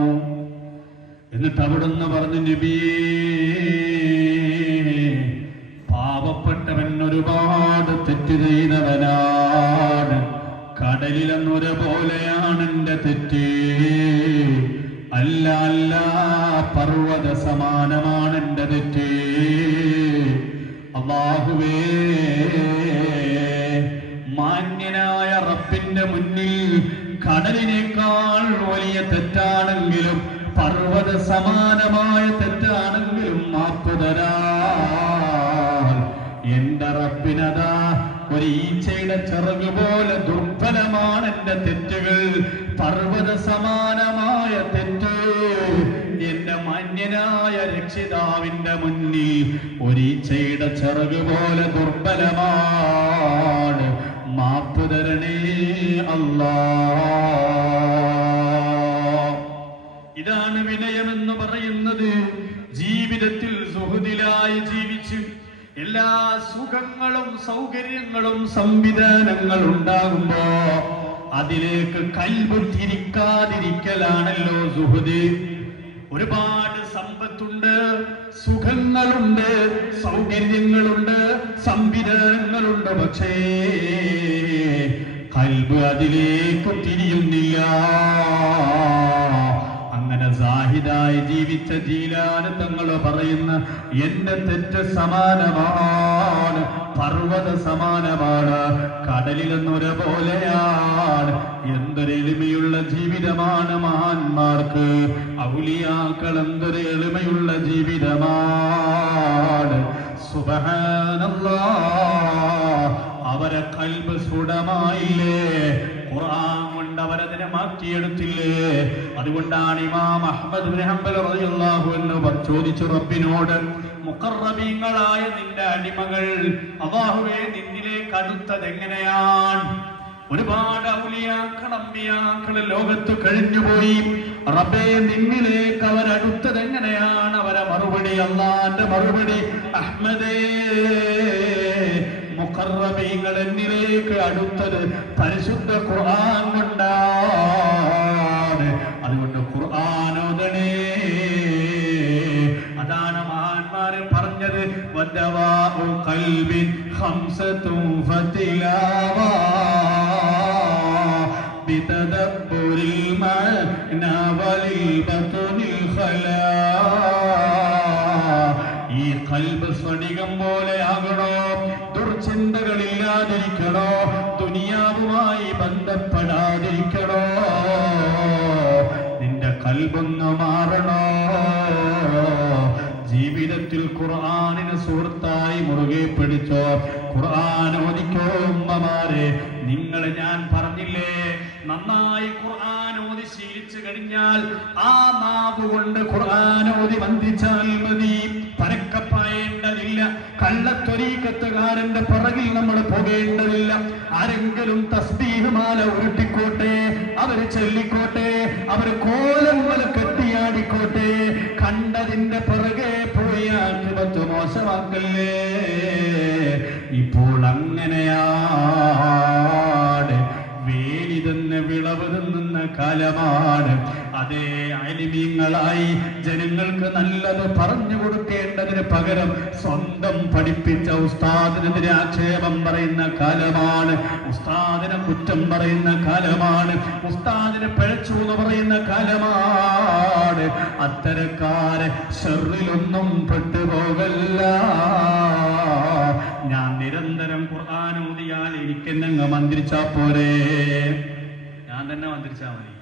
എന്നിട്ട് അവിടുന്ന് പറഞ്ഞു, നബിയേ, പാവപ്പെട്ടവൻ ഒരുപാട് തെറ്റ് ചെയ്തവനാണ്. കടലിലെന്നൊര പോലെയാണ് എന്റെ തെറ്റ്. അല്ല അല്ല, പർവ്വത സമാനമാണ് എന്റെ തെറ്റ്. അല്ലാഹുവേ, മാന്യനായ റബ്ബിന്റെ മുന്നിൽ കടലിനേക്കാൾ വലിയ തെറ്റാണെങ്കിലും പർവ്വത സമാനമായ തെറ്റാണെങ്കിലും മാപ്പ് തരാൻ എന്റെ റബ്ബിനതാ ഒരു ഈച്ചയുടെ ചിറക് പോലെ ദുർബലമാണ് എന്റെ തെറ്റുകൾ. പർവ്വത സമാനമായ തെറ്റ് എന്റെ മാന്യനായ രക്ഷിതാവിന്റെ മുന്നിൽ ഒരീച്ചയുടെ ചിറക് പോലെ ദുർബലമാണ്. മാപ്പ് തരണേ അല്ലാ. ഇതാണ് വിനയമെന്ന് പറയുന്നത്. ജീവിതത്തിൽ സുഹൃദിലായി ജീവിച്ച് എല്ലാ സുഖങ്ങളും സൗകര്യങ്ങളും സംവിധാനങ്ങൾ ഉണ്ടാകുമ്പോ അതിലേക്ക് കൽബ് തിരിക്കാതിരിക്കലാണല്ലോ സുഹൃദ്. ഒരുപാട് സമ്പത്തുണ്ട്, സുഖങ്ങളുണ്ട്, സൗകര്യങ്ങളുണ്ട്, സംവിധാനങ്ങളുണ്ട്, പക്ഷേ കൽബ് അതിലേക്ക് തിരിയുന്നില്ല. അങ്ങനെ സാഹിദായി ജീവിച്ച ജീലാനി തങ്ങൾ പറയുന്ന എന്റെ തെറ്റ് സമാനമാണ്, പർവ്വത സമാനമാണ്, കടലിലെന്നൊരു പോലെയാണ്. എന്തൊരു എളിമയുള്ള ജീവിതമാണ് മഹാന്മാർക്ക്, ഔലിയാക്കൾ എന്തൊരു എളിമയുള്ള ജീവിതമാണ്. സുബ്ഹാനല്ലാഹ്. അവരെ കൽബ് സ്ഫുടമായില്ലേ, ഖുർആൻ കൊണ്ട് അവരതിനെ മാറ്റിയെടുത്തില്ലേ. അതുകൊണ്ടാണ് ഇമാം അഹ്മദ് ബിൻ ഹംബൽ റളിയല്ലാഹു അൻഹു ചോദിച്ചു റബ്ബിനോട്, മുഖറബീങ്ങളായ നിന്റെ അടിമകൾ അല്ലാഹുവേ നിന്നിലേക്ക് അടുത്തത് എങ്ങനെയാണ്? ഒരുപാട് ഔലിയാക്കൾ അമ്പിയാക്കൾ ലോകത്ത് കഴിഞ്ഞുപോയി. റബ്ബേ നിന്നിലേക്ക് അവരടുത്തത് എങ്ങനെയാണ്? അവരെ മറുപടി, അല്ലാഹുവിന്റെ മറുപടി, അഹ്മദേ മുഖറബീങ്ങൾ എന്നിലേക്ക് അടുത്തത് പരിശുദ്ധ ഖുർആൻ കൊണ്ടാണ്. അതുകൊണ്ട് ഖുർആൻ ഓതണേ. അതാണ് മഹാന്മാര് പറഞ്ഞത്, വദവാഉ ഖൽബി ഖംസതുൻ ഫതിലാവാ ബിതദബ്ബുരിൽ മഅനാ വലിൽ ബത്നിൽ ഖലാ. ഈ ഖൽബ് സ്ഫടികം പോലെ ആകണോ, ദുർചിന്തകളില്ലാതിരിക്കണോ, ദുനിയാവുമായി ബന്ധപ്പെടാതിരിക്കണോ, നിന്റെ ഖൽബൊന്ന് മാറണോ. ജീവിതത്തിൽ ഖുർആനിന് സുഹൃത്തായി മുറുകെ പിടിച്ചോ, ഖുർആൻ ഓദിക്കോ. ഉമ്മമാരെ, നിങ്ങളെ ഞാൻ പറഞ്ഞില്ലേ, നന്നായി ഖുർആൻ ഓതി ശീലിച്ചു കഴിഞ്ഞാൽ ആ നാവ് കൊണ്ട് ഖുർആൻ ഓതി വന്ദിച്ചാൽ മതി. പരക്കപ്പായേണ്ടതില്ല, കള്ളത്തൊരീക്കത്തുകാരന്റെ പുറകിൽ നമ്മൾ പോകേണ്ടതില്ല. ആരെങ്കിലും തസ്ബീഹ് മാല ഉരുട്ടിക്കോട്ടെ, അവര് ചൊല്ലിക്കോട്ടെ, അവര് കോലങ്ങൾ കെട്ടിയാടിക്കോട്ടെ, കണ്ടതിന്റെ പുറകെ പോയി ആഖിബത്ത് മോശമാക്കല്ലേ. ഇപ്പോൾ അങ്ങനെയാണ്, വേലി തന്നെ വിളവ് തിന്നുന്ന കാലമാണ്. അതേ അലിമീങ്ങളായി ജനങ്ങൾക്ക് നല്ലത് പറഞ്ഞു കൊടുക്കേണ്ടതിന് പകരം സ്വന്തം പഠിപ്പിച്ച ഉസ്താദിനെതിരെ ആക്ഷേപം പറയുന്ന കാലമാണ്, ഉസ്താദിനെ കുറ്റം പറയുന്ന കാലമാണ്, ഉസ്താദിനെ പിഴച്ചു എന്ന് പറയുന്ന കാലമാണ്. അത്തരക്കാരെ ഷർറിലൊന്നും പെട്ടുപോകല്ല. ഞാൻ നിരന്തരം ഖുർആൻ ഓതിയാൽ എനിക്കെന്നെ മന്ത്രിച്ചാ പോരെ, ഞാൻ തന്നെ മന്ത്രിച്ചാ മതി.